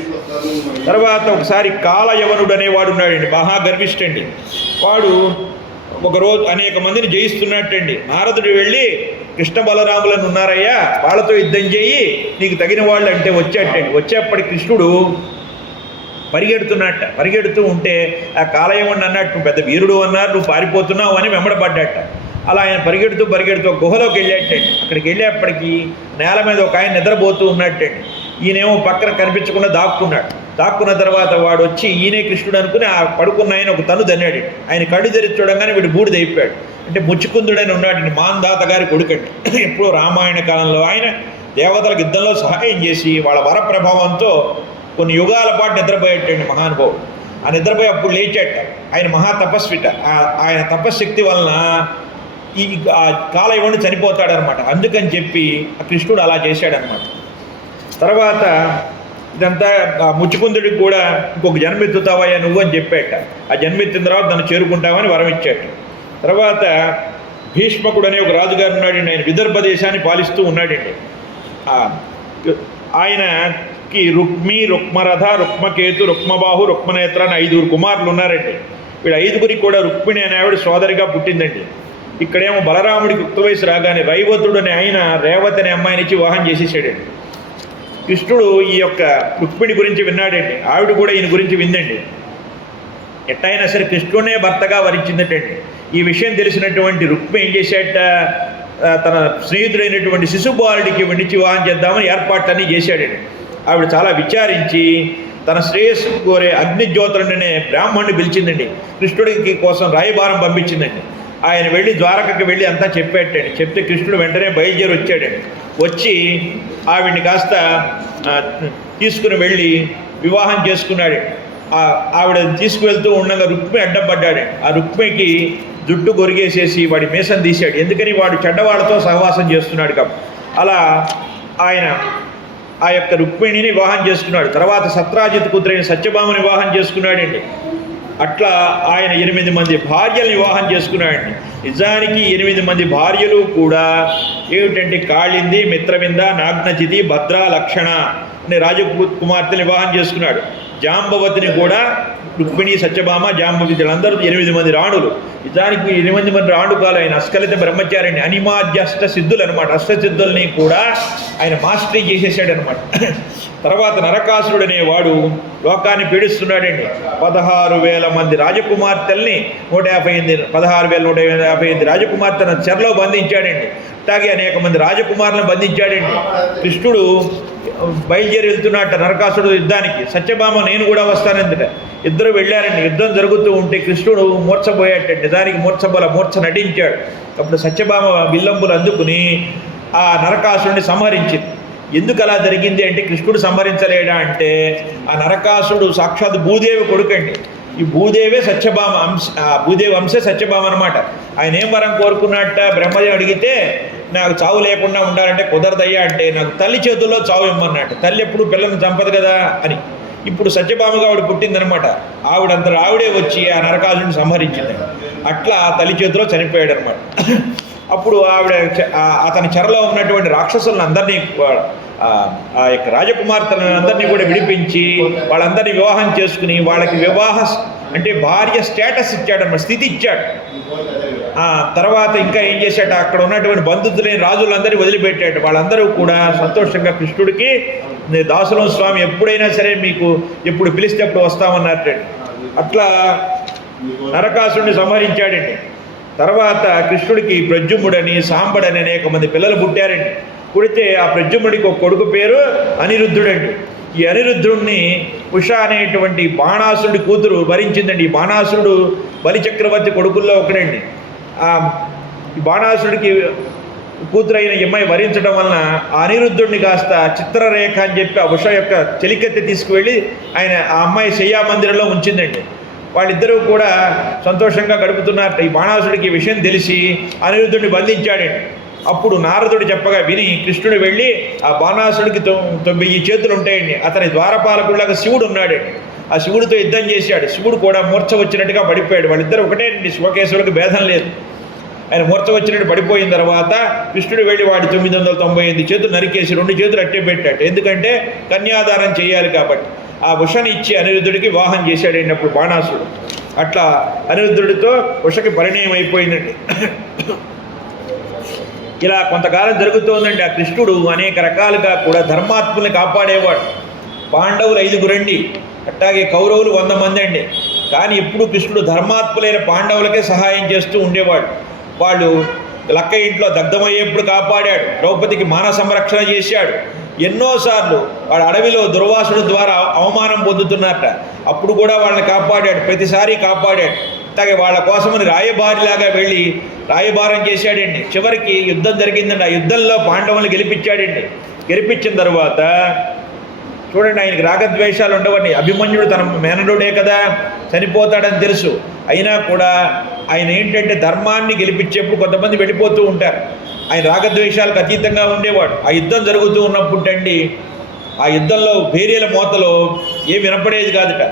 తర్వాత ఒకసారి కాలయవనుడు అనేవాడు ఉన్నాడండి, మహా గర్విష్ఠండి. వాడు ఒకరోజు అనేక మందిని జయిస్తున్నట్టండి. నారదుడు వెళ్ళి కృష్ణ బలరాములను ఉన్నారయ్యా, వాళ్ళతో యుద్ధం చేయి, నీకు తగిన వాళ్ళు అంటే వచ్చేటండి. వచ్చేప్పటి కృష్ణుడు పరిగెడుతూ ఉంటే ఆ కాలయవనుడు అన్నట్టు పెద్ద వీరుడు అన్నారు, నువ్వు పారిపోతున్నావు అని వెంబడబడ్డట. అలా ఆయన పరిగెడుతూ గుహలోకి వెళ్ళేటండి. అక్కడికి వెళ్ళేప్పటికీ నేల మీద ఒక ఆయన నిద్రపోతూ ఉన్నట్టండి. ఈయనేమో పక్కన కనిపించకుండా దాక్కున్న తర్వాత వాడు వచ్చి ఈయనే కృష్ణుడు అనుకుని ఆ పడుకున్న ఆయన ఒక తను దన్నాడు. ఆయన కళ్ళు తెరిచి చూడంగానే వీడు బూడిదైపోయాడు. అంటే ముచ్చుకుందుడని ఉన్నాడండి, మాందాత గారి కొడుకండి. ఎప్పుడో రామాయణ కాలంలో ఆయన దేవతలకు యుద్ధంలో సహాయం చేసి వాళ్ళ వర ప్రభావంతో కొన్ని యుగాల పాటు నిద్రపోయేటండి మహానుభావుడు. ఆ నిద్రపోయి అప్పుడు లేచేట. ఆయన మహాతపస్విట. ఆయన తపశ్శక్తి వలన ఈ కాలయవనుడు చనిపోతాడనమాట. అందుకని చెప్పి ఆ కృష్ణుడు అలా చేశాడనమాట. తర్వాత ఇదంతా ముచ్చుకుందుడికి కూడా ఇంకొక జన్మెత్తుతావయ్యా నువ్వు అని చెప్పాట. ఆ జన్మెత్తిన తర్వాత దాన్ని చేరుకుంటామని వరం ఇచ్చాట. తర్వాత భీష్మకుడు అనే ఒక రాజుగారు ఉన్నాడండి. ఆయన విదర్భ దేశాన్ని పాలిస్తూ ఉన్నాడండి. ఆయనకి రుక్మి, రుక్మరథ, రుక్మకేతు, రుక్మబాహు, రుక్మనేత్ర అని 5 కుమారులు ఉన్నారండి. వీళ్ళు 5గురికి కూడా రుక్మిణి అనే ఆవిడ సోదరిగా పుట్టిందండి. ఇక్కడేమో బలరాముడికి యుక్త వయసు రాగానే రైవతుడు అనే ఆయన రేవతి అనే అమ్మాయినిచ్చి వివాహం చేసేసాడండి. కృష్ణుడు ఈ యొక్క రుక్మిణి గురించి విన్నాడండి. ఆవిడ కూడా ఈయన గురించి విందండి. ఎట్టయినా సరే కృష్ణుడే భర్తగా వరించిందటండి. ఈ విషయం తెలిసినటువంటి రుక్మిణి ఏం చేశాట, తన స్నేహితుడైనటువంటి శిశుపాలుడికి విడిచి వివాహం చేద్దామని ఏర్పాట్లన్నీ చేశాడండి. ఆవిడ చాలా విచారించి తన శ్రేయస్సు కోరే అగ్నిజ్యోతులనే బ్రాహ్మణుని పిలిచిందండి. కృష్ణుడికి కోసం రాయబారం పంపించిందండి. ఆయన వెళ్ళి ద్వారకకి వెళ్ళి అంతా చెప్పేటండి. చెప్తే కృష్ణుడు వెంటనే బయలుదేరి వచ్చాడండి. వచ్చి ఆవిడ్ని కాస్త తీసుకుని వెళ్ళి వివాహం చేసుకున్నాడు. ఆవిడ తీసుకువెళ్తూ ఉండగా రుక్మి అడ్డపడ్డాడు. ఆ రుక్మికి జుట్టు గొరిగేసేసి వాడి మీసం తీశాడు. ఎందుకని వాడు చెడ్డవాళ్ళతో సహవాసం చేస్తున్నాడు కాబట్టి. అలా ఆయన ఆ యొక్క రుక్మిణిని వివాహం చేసుకున్నాడు. తర్వాత సత్రాజిత్ కూతురైన సత్యభామని వివాహం చేసుకున్నాడండి. అట్లా ఆయన 8 మంది భార్యలు వివాహం చేసుకున్నాడండి. నిజానికి 8 మంది భార్యలు కూడా ఏమిటంటే కాళింది, మిత్రవింద, నాగ్నచితి, భద్ర, లక్షణ అనే రాజకుమార్తెలు వివాహం చేసుకున్నాడు. జాంబవతిని కూడా రుక్మిణి, సత్యభామ, జాంబవతి వీళ్ళందరూ 8 మంది రాణులు. నిజానికి 8 మంది రాణుకాలు ఆయన అస్కలిత బ్రహ్మచారిని అనిమాద్యష్ట సిద్ధులు అనమాట. అష్టసిద్ధుల్ని కూడా ఆయన మాస్టరీ చేసేసాడు అనమాట. తర్వాత నరకాసురుడు అనేవాడు లోకాన్ని పీడిస్తున్నాడండి. 16,000 మంది రాజకుమార్తెల్ని 16,158 రాజకుమార్తెలను చెరలో బంధించాడండి. అట్లాగే అనేక మంది రాజకుమారులను బంధించాడండి. కృష్ణుడు బయలుదేరి వెళ్తున్నట్ట నరకాసురుడు యుద్ధానికి. సత్యభామ నేను కూడా వస్తానందట. ఇద్దరు వెళ్ళారండి. యుద్ధం జరుగుతూ ఉంటే కృష్ణుడు మూర్ఛపోయాట. దానికి మూర్ఛ నటించాడు. అప్పుడు సత్యభామ విల్లంబులు అందుకుని ఆ నరకాసురుడిని సంహరించింది. ఎందుకు అలా జరిగింది అంటే కృష్ణుడు సంహరించలేడా అంటే ఆ నరకాసురుడు సాక్షాత్ భూదేవి కొడుకండి. ఈ భూదేవే సత్యభామ అంశ, భూదేవి అంశే సత్యభామ అనమాట. ఆయన ఏం వరం కోరుకున్నట్ట బ్రహ్మదేవి అడిగితే నాకు చావు లేకుండా ఉండాలంటే కుదరదయ్యా అంటే నాకు తల్లి చేతుల్లో చావు ఇమ్మన్నట్టు. తల్లి ఎప్పుడు పిల్లల్ని చంపదు కదా అని. ఇప్పుడు సత్యభామగా ఆవిడ పుట్టిందనమాట. ఆవిడే వచ్చి ఆ నరకాసురుడిని సంహరించింది. అట్లా తల్లి చేతిలో చనిపోయాడు అనమాట. అప్పుడు ఆవిడ అతని చెరలో ఉన్నటువంటి రాక్షసులను అందరినీ ఆ యొక్క రాజకుమార్తెలను అందరినీ కూడా విడిపించి వాళ్ళందరినీ వివాహం చేసుకుని వాళ్ళకి వివాహ అంటే భార్య స్టేటస్ ఇచ్చాడన్నమాట, స్థితి ఇచ్చాడు. తర్వాత ఇంకా ఏం చేశాడు, అక్కడ ఉన్నటువంటి బంధువులైన రాజులందరినీ వదిలిపెట్టాడు. వాళ్ళందరూ కూడా సంతోషంగా కృష్ణుడికి దాసులం స్వామి ఎప్పుడైనా సరే మీకు ఎప్పుడు పిలిస్తే అప్పుడు వస్తామన్నట్టు. అట్లా నరకాసురుడిని సంహరించాడండి. తర్వాత కృష్ణుడికి ప్రద్యుమ్నుడని, సాంబడని అనేక మంది పిల్లలు పుట్టారండి. పుడితే ఆ ప్రద్యుమ్నుడికి ఒక కొడుకు పేరు అనిరుద్ధుడండి. ఈ అనిరుద్ధుడిని ఉష అనేటువంటి బాణాసురుడి కూతురు వరించిందండి. ఈ బాణాసురుడు బలిచక్రవర్తి కొడుకుల్లో ఒకడండి. ఈ బాణాసురుడికి కూతురైన అమ్మాయి వరించడం వలన ఆ అనిరుద్ధుడిని కాస్త చిత్రరేఖ అని చెప్పి ఆ ఉష యొక్క చెలికెత్తి తీసుకువెళ్ళి ఆయన ఆ అమ్మాయి శయ్యా మందిరంలో ఉంచిందండి. వాళ్ళిద్దరూ కూడా సంతోషంగా గడుపుతున్నారు. ఈ బాణాసుడికి ఈ విషయం తెలిసి అనిరుద్ధుడిని బంధించాడండి. అప్పుడు నారదుడు చెప్పగా విని కృష్ణుడు వెళ్ళి ఆ బాణాసుడికి 9 చేతులు ఉంటాయండి. అతని ద్వారపాలకుడిలాగా శివుడు ఉన్నాడండి. ఆ శివుడితో యుద్ధం చేశాడు. శివుడు కూడా మూర్ఛ వచ్చినట్టుగా పడిపోయాడు. వాళ్ళిద్దరూ ఒకటేనండి, శివకేశవులకు భేదం లేదు. ఆయన మూర్ఛ వచ్చినట్టు పడిపోయిన తర్వాత కృష్ణుడు వెళ్ళి వాడి 998 చేతులు నరికేసి 2 చేతులు అట్టే పెట్టాడు. ఎందుకంటే కన్యాదానం చేయాలి కాబట్టి. ఆ ఉషని ఇచ్చి అనిరుద్ధుడికి వివాహం చేశాడండి అప్పుడు బాణాసుడు. అట్లా అనిరుద్ధుడితో ఉషకి పరిణయం అయిపోయిందండి. ఇలా కొంతకాలం జరుగుతోందండి. ఆ కృష్ణుడు అనేక రకాలుగా కూడా ధర్మాత్ముల్ని కాపాడేవాడు. పాండవులు 5 అండి, అట్లాగే కౌరవులు 100 మంది అండి. కానీ ఎప్పుడు కృష్ణుడు ధర్మాత్ములైన పాండవులకే సహాయం చేస్తూ ఉండేవాడు. వాళ్ళు లక్క ఇంట్లో దగ్ధమయ్యేప్పుడు కాపాడాడు. ద్రౌపదికి మాన సంరక్షణ చేశాడు. ఎన్నోసార్లు వాడు అడవిలో దుర్వాసుడు ద్వారా అవమానం పొందుతున్నారట, అప్పుడు కూడా వాళ్ళని కాపాడాడు. ప్రతిసారి కాపాడాడు. అలాగే వాళ్ళ కోసమని రాయబారిలాగా వెళ్ళి రాయబారం చేశాడండి. చివరికి యుద్ధం జరిగిందండి. ఆ యుద్ధంలో పాండవులను గెలిపించాడండి. గెలిపించిన తర్వాత చూడండి, ఆయనకి రాగద్వేషాలు ఉండవండి. అభిమన్యుడు తన మేనరుడే కదా, చనిపోతాడని తెలుసు. అయినా కూడా ఆయన ఏంటంటే ధర్మాన్ని గెలిపించేప్పుడు కొంతమంది వెళ్ళిపోతూ ఉంటారు. ఆయన రాగద్వేషాలకు అతీతంగా ఉండేవాడు. ఆ యుద్ధం జరుగుతూ ఉన్నప్పుడండి, ఆ యుద్ధంలో భేరీల మోతలో ఏం వినపడేది కాదుట.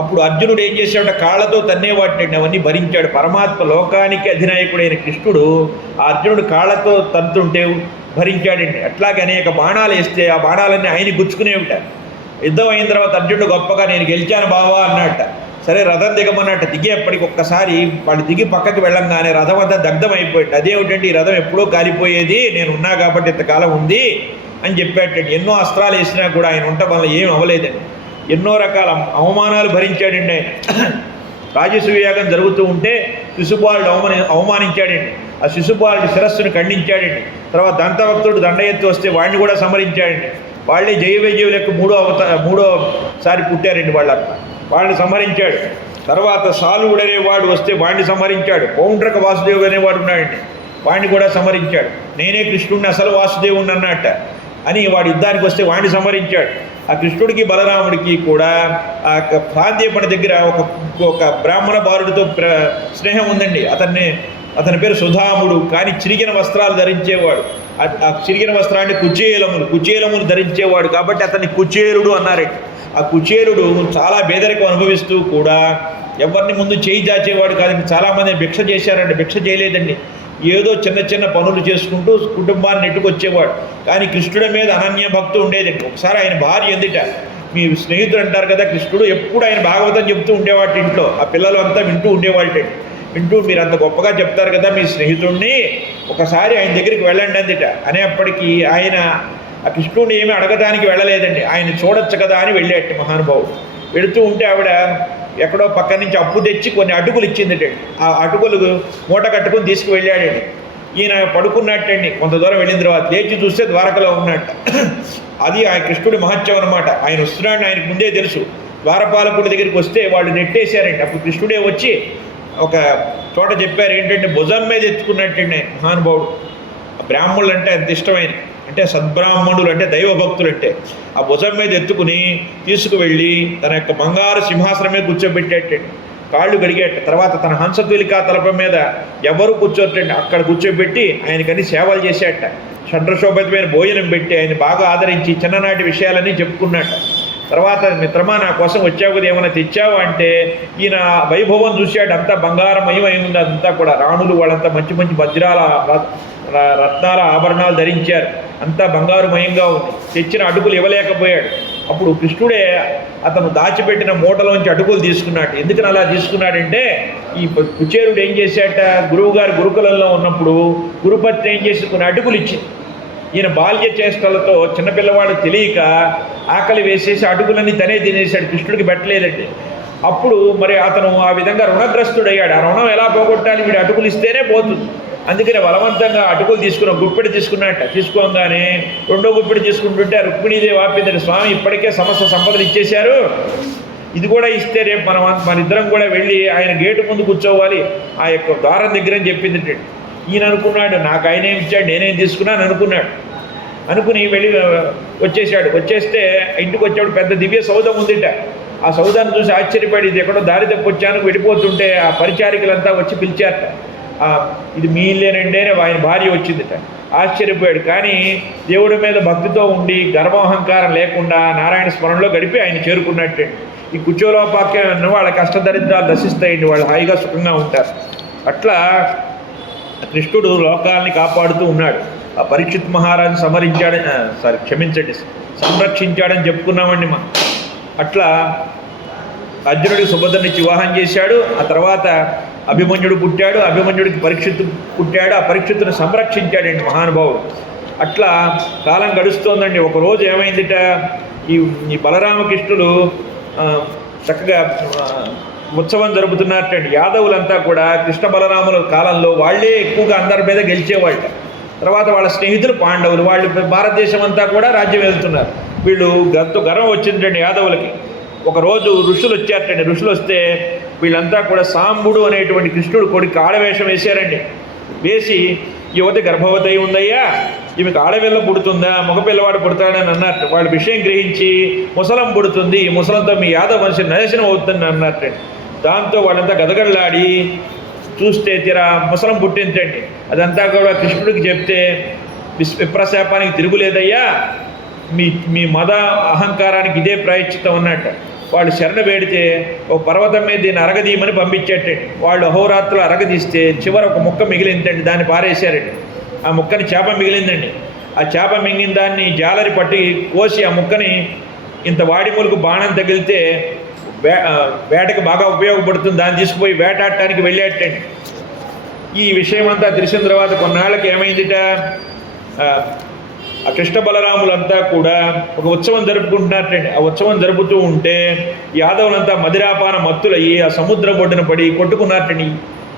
అప్పుడు అర్జునుడు ఏం చేశాడు, కాళ్ళతో తన్నేవాటిని అవన్నీ భరించాడు. పరమాత్మ లోకానికి అధినాయకుడైన కృష్ణుడు ఆ అర్జునుడు కాళ్ళతో తంతుంటే భరించాడండి. అట్లాగే అనేక బాణాలు వేస్తే ఆ బాణాలన్నీ ఆయన గుచ్చుకునేవిట. యుద్ధం అయిన తర్వాత అర్జునుడు గొప్పగా నేను గెలిచాను బావా అన్నట్ట. సరే రథం దిగమన్నట్టు దిగేప్పటికి ఒక్కసారి వాళ్ళు దిగి పక్కకి వెళ్ళంగానే రథం అంతా దగ్ధం అయిపోయాడు. అదేమిటంటే ఈ రథం ఎప్పుడో కాలిపోయేది, నేను ఉన్నా కాబట్టి ఇంతకాలం ఉంది అని చెప్పేటండి. ఎన్నో అస్త్రాలు వేసినా కూడా ఆయన ఉండటం వల్ల ఏం అవ్వలేదండి. ఎన్నో రకాల అవమానాలు భరించాడండి ఆయన. రాజసూయాగం జరుగుతూ ఉంటే శిశుపాలుడు అవమానించాడండి. ఆ శిశుపాలుడి శిరస్సును ఖండించాడండి. తర్వాత దంతభక్తుడు దండ ఎత్తి వస్తే వాడిని కూడా సంహరించాడండి. వాళ్ళే జయవిజయులకు మూడోసారి పుట్టారండి వాళ్ళని సంహరించాడు. తర్వాత సాలువుడు అనేవాడు వస్తే వాడిని సంహరించాడు. పౌండ్రక వాసుదేవుడు అనేవాడు ఉన్నాడండి, వాడిని కూడా సంహరించాడు. నేనే కృష్ణుడిని అసలు వాసుదేవుని అన్నట్ట అని వాడు యుద్ధానికి వస్తే వాడిని సంహరించాడు. ఆ కృష్ణుడికి బలరాముడికి కూడా ఆ ప్రాంతీయపణ దగ్గర ఒక బ్రాహ్మణ బాలుడితో స్నేహం ఉందండి. అతని పేరు సుధాముడు. కానీ చిరిగిన వస్త్రాలు ధరించేవాడు. ఆ చిరిగిన వస్త్రాన్ని కుచేలములు ధరించేవాడు కాబట్టి అతన్ని కుచేరుడు అన్నారండి. ఆ కుచేరుడు చాలా పేదరికం అనుభవిస్తూ కూడా ఎవరిని ముందు చేయి దాచేవాడు కాదండి. చాలామంది భిక్ష చేశారండి, భిక్ష చేయలేదండి. ఏదో చిన్న చిన్న పనులు చేసుకుంటూ కుటుంబాన్ని నెట్టుకొచ్చేవాడు. కానీ కృష్ణుడి మీద అనన్య భక్తి ఉండేదండి. ఒకసారి ఆయన భార్య ఎందుట, మీ స్నేహితుడు అంటారు కదా కృష్ణుడు, ఎప్పుడు ఆయన భాగవతం చెప్తూ ఉండేవాడు ఇంట్లో. ఆ పిల్లలు అంతా వింటూ ఉండేవాళ్ళండి. వింటూ మీరు అంత గొప్పగా చెప్తారు కదా మీ స్నేహితుడిని, ఒకసారి ఆయన దగ్గరికి వెళ్ళండి అందుట అనేప్పటికీ ఆయన ఆ కృష్ణుడిని ఏమీ అడగడానికి వెళ్ళలేదండి. ఆయన చూడొచ్చు కదా అని వెళ్ళేట మహానుభావుడు. వెళుతూ ఉంటే ఆవిడ ఎక్కడో పక్క నుంచి అప్పు తెచ్చి కొన్ని అటుకులు ఇచ్చిందిటండి. ఆ అటుకులు మూట కట్టుకుని తీసుకువెళ్ళాడండి. ఈయన పడుకున్నట్టండి. కొంత దూరం వెళ్ళిన తర్వాత లేచి చూస్తే ద్వారకలో ఉన్నట్ట. అది ఆ కృష్ణుడి మహత్యం అనమాట. ఆయన వస్తున్నాడని ఆయనకు ముందే తెలుసు. ద్వారపాలకుడి దగ్గరికి వస్తే వాళ్ళు నెట్టేశారండి. అప్పుడు కృష్ణుడే వచ్చి ఒక చోట చెప్పారు ఏంటంటే భుజం మీద ఎత్తుకున్నట్టండి మహానుభావుడు. బ్రాహ్మణులు అంటే అంత ఇష్టమైన, అంటే సద్బ్రాహ్మణులు అంటే దైవభక్తులు అంటే ఆ భుజం మీద ఎత్తుకుని తీసుకువెళ్ళి తన యొక్క బంగారు సింహాసనం మీద కూర్చోబెట్టేటండి. కాళ్ళు గడిగేట. తర్వాత తన హంసతూలికా తలప మీద ఎవరు కూర్చోటండి అక్కడ కూర్చోబెట్టి ఆయనకని సేవలు చేసేట. షడ్రశోభితమైన భోజనం పెట్టి ఆయన బాగా ఆదరించి చిన్ననాటి విషయాలన్నీ చెప్పుకున్నట్ట. తర్వాత మిత్రమా నా కోసం వచ్చావు కదా, ఏమైనా తెచ్చావు అంటే ఈయన వైభవం చూశాడు. అంతా బంగారమయం అయి ఉంది. అంతా కూడా రాణులు వాళ్ళంతా మంచి మంచి వజ్రాల రత్నాల ఆభరణాలు ధరించారు. అంతా బంగారుమయంగా ఉంది. తెచ్చిన అటుకులు ఇవ్వలేకపోయాడు. అప్పుడు కృష్ణుడే అతను దాచిపెట్టిన మూటలోంచి అటుకులు తీసుకున్నాడు. ఎందుకని అలా తీసుకున్నాడంటే ఈ కుచేరుడు ఏం చేశాట, గురువుగారి గురుకులంలో ఉన్నప్పుడు గురుపత్ని ఏం చేసి కొన్ని అటుకులు ఇచ్చింది. ఈయన బాల్య చేష్టలతో చిన్నపిల్లవాడు తెలియక ఆకలి వేసేసి అటుకులన్నీ తనే తినేశాడు. కృష్ణుడికి పెట్టలేదండి. అప్పుడు మరి అతను ఆ విధంగా రుణగ్రస్తుడయ్యాడు. ఆ రుణం ఎలా పోగొట్టాలి, వీడు అటుకులు ఇస్తేనే పోతుంది. అందుకని బలవంతంగా అటుకులు గుప్పెడు తీసుకున్నట్ట. తీసుకోగానే రెండో గుప్పెడు తీసుకుంటుంటే రుక్మిణీదేవి ఆపిందండి, స్వామి ఇప్పటికే సమస్త సంపదలు ఇచ్చేశారు, ఇది కూడా ఇస్తే రేపు మన ఇద్దరం కూడా వెళ్ళి ఆయన గేటు ముందు కూర్చోవాలి ఆ యొక్క ద్వారం దగ్గర అని చెప్పింది. ఈయన అనుకున్నాడు నాకు ఆయన ఏమి ఇచ్చాడు, నేనేం తీసుకున్నాను అనుకున్నాడు. అనుకుని వెళ్ళి వచ్చేసాడు. వచ్చేస్తే ఇంటికి వచ్చేప్పుడు పెద్ద దివ్య సౌధం ఉందిట. ఆ సౌదాన్ని చూసి ఆశ్చర్యపడి ఇది ఎక్కడో దారి తప్పొచ్చాను వెళ్ళిపోతుంటే ఆ పరిచారికలంతా వచ్చి పిలిచారట. ఇది మీ ఇల్లేనండి అని ఆయన భార్య వచ్చిందిట. ఆశ్చర్యపోయాడు. కానీ దేవుడి మీద భక్తితో ఉండి గర్వహంకారం లేకుండా నారాయణ స్మరణలో గడిపి ఆయన చేరుకున్నట్టే. ఈ కుచోలోపాక్యం అన్న వాళ్ళ కష్టదరిద్రాలు దశిస్తాయండి, వాళ్ళు హాయిగా సుఖంగా ఉంటారు. అట్లా కృష్ణుడు లోకాలని కాపాడుతూ ఉన్నాడు. ఆ పరీక్షిత్ మహారాజు సంరక్షించాడని చెప్పుకున్నామండి మనం. అట్లా అర్జునుడికి సుభద్రనిచ్చి వివాహం చేశాడు. ఆ తర్వాత అభిమన్యుడు పుట్టాడు, అభిమన్యుడికి పరీక్షిత్తు పుట్టాడు, ఆ పరీక్షిత్తును సంరక్షించాడండి మహానుభావుడు. అట్లా కాలం గడుస్తోందండి. ఒకరోజు ఏమైందిట, ఈ బలరామకృష్ణులు చక్కగా ఉత్సవం జరుపుతున్నట్టండి. యాదవులంతా కూడా కృష్ణ బలరాముల కాలంలో వాళ్ళే ఎక్కువగా అందరి మీద గెలిచేవాళ్ళ. తర్వాత వాళ్ళ స్నేహితులు పాండవులు, వాళ్ళు భారతదేశం అంతా కూడా రాజ్యం వెళ్తున్నారు. వీళ్ళు గర్వం వచ్చిందండి యాదవులకి. ఒకరోజు ఋషులు వచ్చారటండి. ఋషులు వస్తే వీళ్ళంతా కూడా సాంబుడు అనేటువంటి కృష్ణుడు కొడుకు ఆడవేషం వేశారండి. వేసి యువతి గర్భవతి అయి ఉందయ్యా, ఈమెకు ఆడపిల్ల పుడుతుందా, మగపిల్లవాడు పుడతాడని అన్నట్టు. వాళ్ళ విషయం గ్రహించి ముసలం పుడుతుంది, ఈ ముసలంతో మీ యాదవ మనిషి నాశనం అవుతుంది అన్నట్టు. దాంతో వాళ్ళంతా గదగడలాడి చూస్తే తీరా ముసలం పుట్టించండి. అదంతా కూడా కృష్ణుడికి చెప్తే విప్రశాపానికి తిరుగులేదయ్యా, మీ మద అహంకారానికి ఇదే ప్రాయశ్చిత్తం అన్నట్టు. వాళ్ళు శరణ వేడితే ఒక పర్వతం మీద దీన్ని అరగదీయమని పంపించేటండి. వాళ్ళు అహోరాత్రులు అరగదీస్తే చివరి ఒక ముక్క మిగిలిందండి, దాన్ని పారేశారండి. ఆ ముక్కని చేప మిగిలిందండి. ఆ చేప మింగిన దాన్ని జాలరి పట్టి కోసి ఆ ముక్కని ఇంత వాడిమూలకు బాణం తగిలితే వేటకు బాగా ఉపయోగపడుతుంది, దాన్ని తీసుకుపోయి వేటాడటానికి వెళ్ళేటండి. ఈ విషయం అంతా తెలిసిన తర్వాత కొన్నాళ్ళకి ఏమైందిట, ఆ కృష్ణ బలరాములంతా కూడా ఒక ఉత్సవం జరుపుకుంటున్నారటండి. ఆ ఉత్సవం జరుపుతూ ఉంటే యాదవులంతా మదిరాపాన మత్తులయ్యి ఆ సముద్రం ఒడ్డున పడి కొట్టుకున్నారటండి.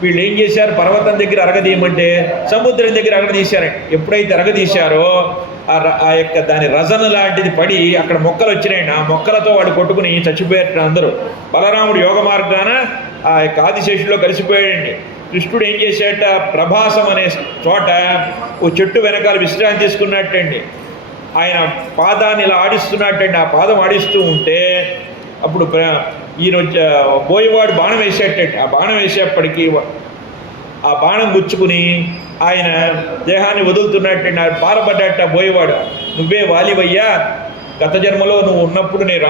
వీళ్ళు ఏం చేశారు, పర్వతం దగ్గర అరగదీయమంటే సముద్రం దగ్గర అరగదీశారండి. ఎప్పుడైతే అరగదీశారో ఆ యొక్క దాని రజన లాంటిది పడి అక్కడ మొక్కలు వచ్చినాయండి. ఆ మొక్కలతో వాళ్ళు కొట్టుకుని చచ్చిపోయారు అందరూ. బలరాముడు యోగ మార్గాన ఆ యొక్క ఆదిశేషుల్లో కలిసిపోయాడండి. కృష్ణుడు ఏం చేశాట, ప్రభాసం అనే చోట ఓ చెట్టు వెనకాల విశ్రాంతి తీసుకున్నట్టండి. ఆయన పాదాన్ని ఇలా ఆడిస్తున్నట్టండి. ఆ పాదం ఆడిస్తూ ఉంటే అప్పుడు ఈరోజు బోయవాడు బాణం వేసేటట్టు. ఆ బాణం వేసేప్పటికీ ఆ బాణం గుచ్చుకుని ఆయన దేహాన్ని వదులుతున్నట్టండి. ఆయన పారబడ్డట్ట బోయవాడు. నువ్వే వాలివయ్యా, గత జన్మలో నువ్వు ఉన్నప్పుడు నేను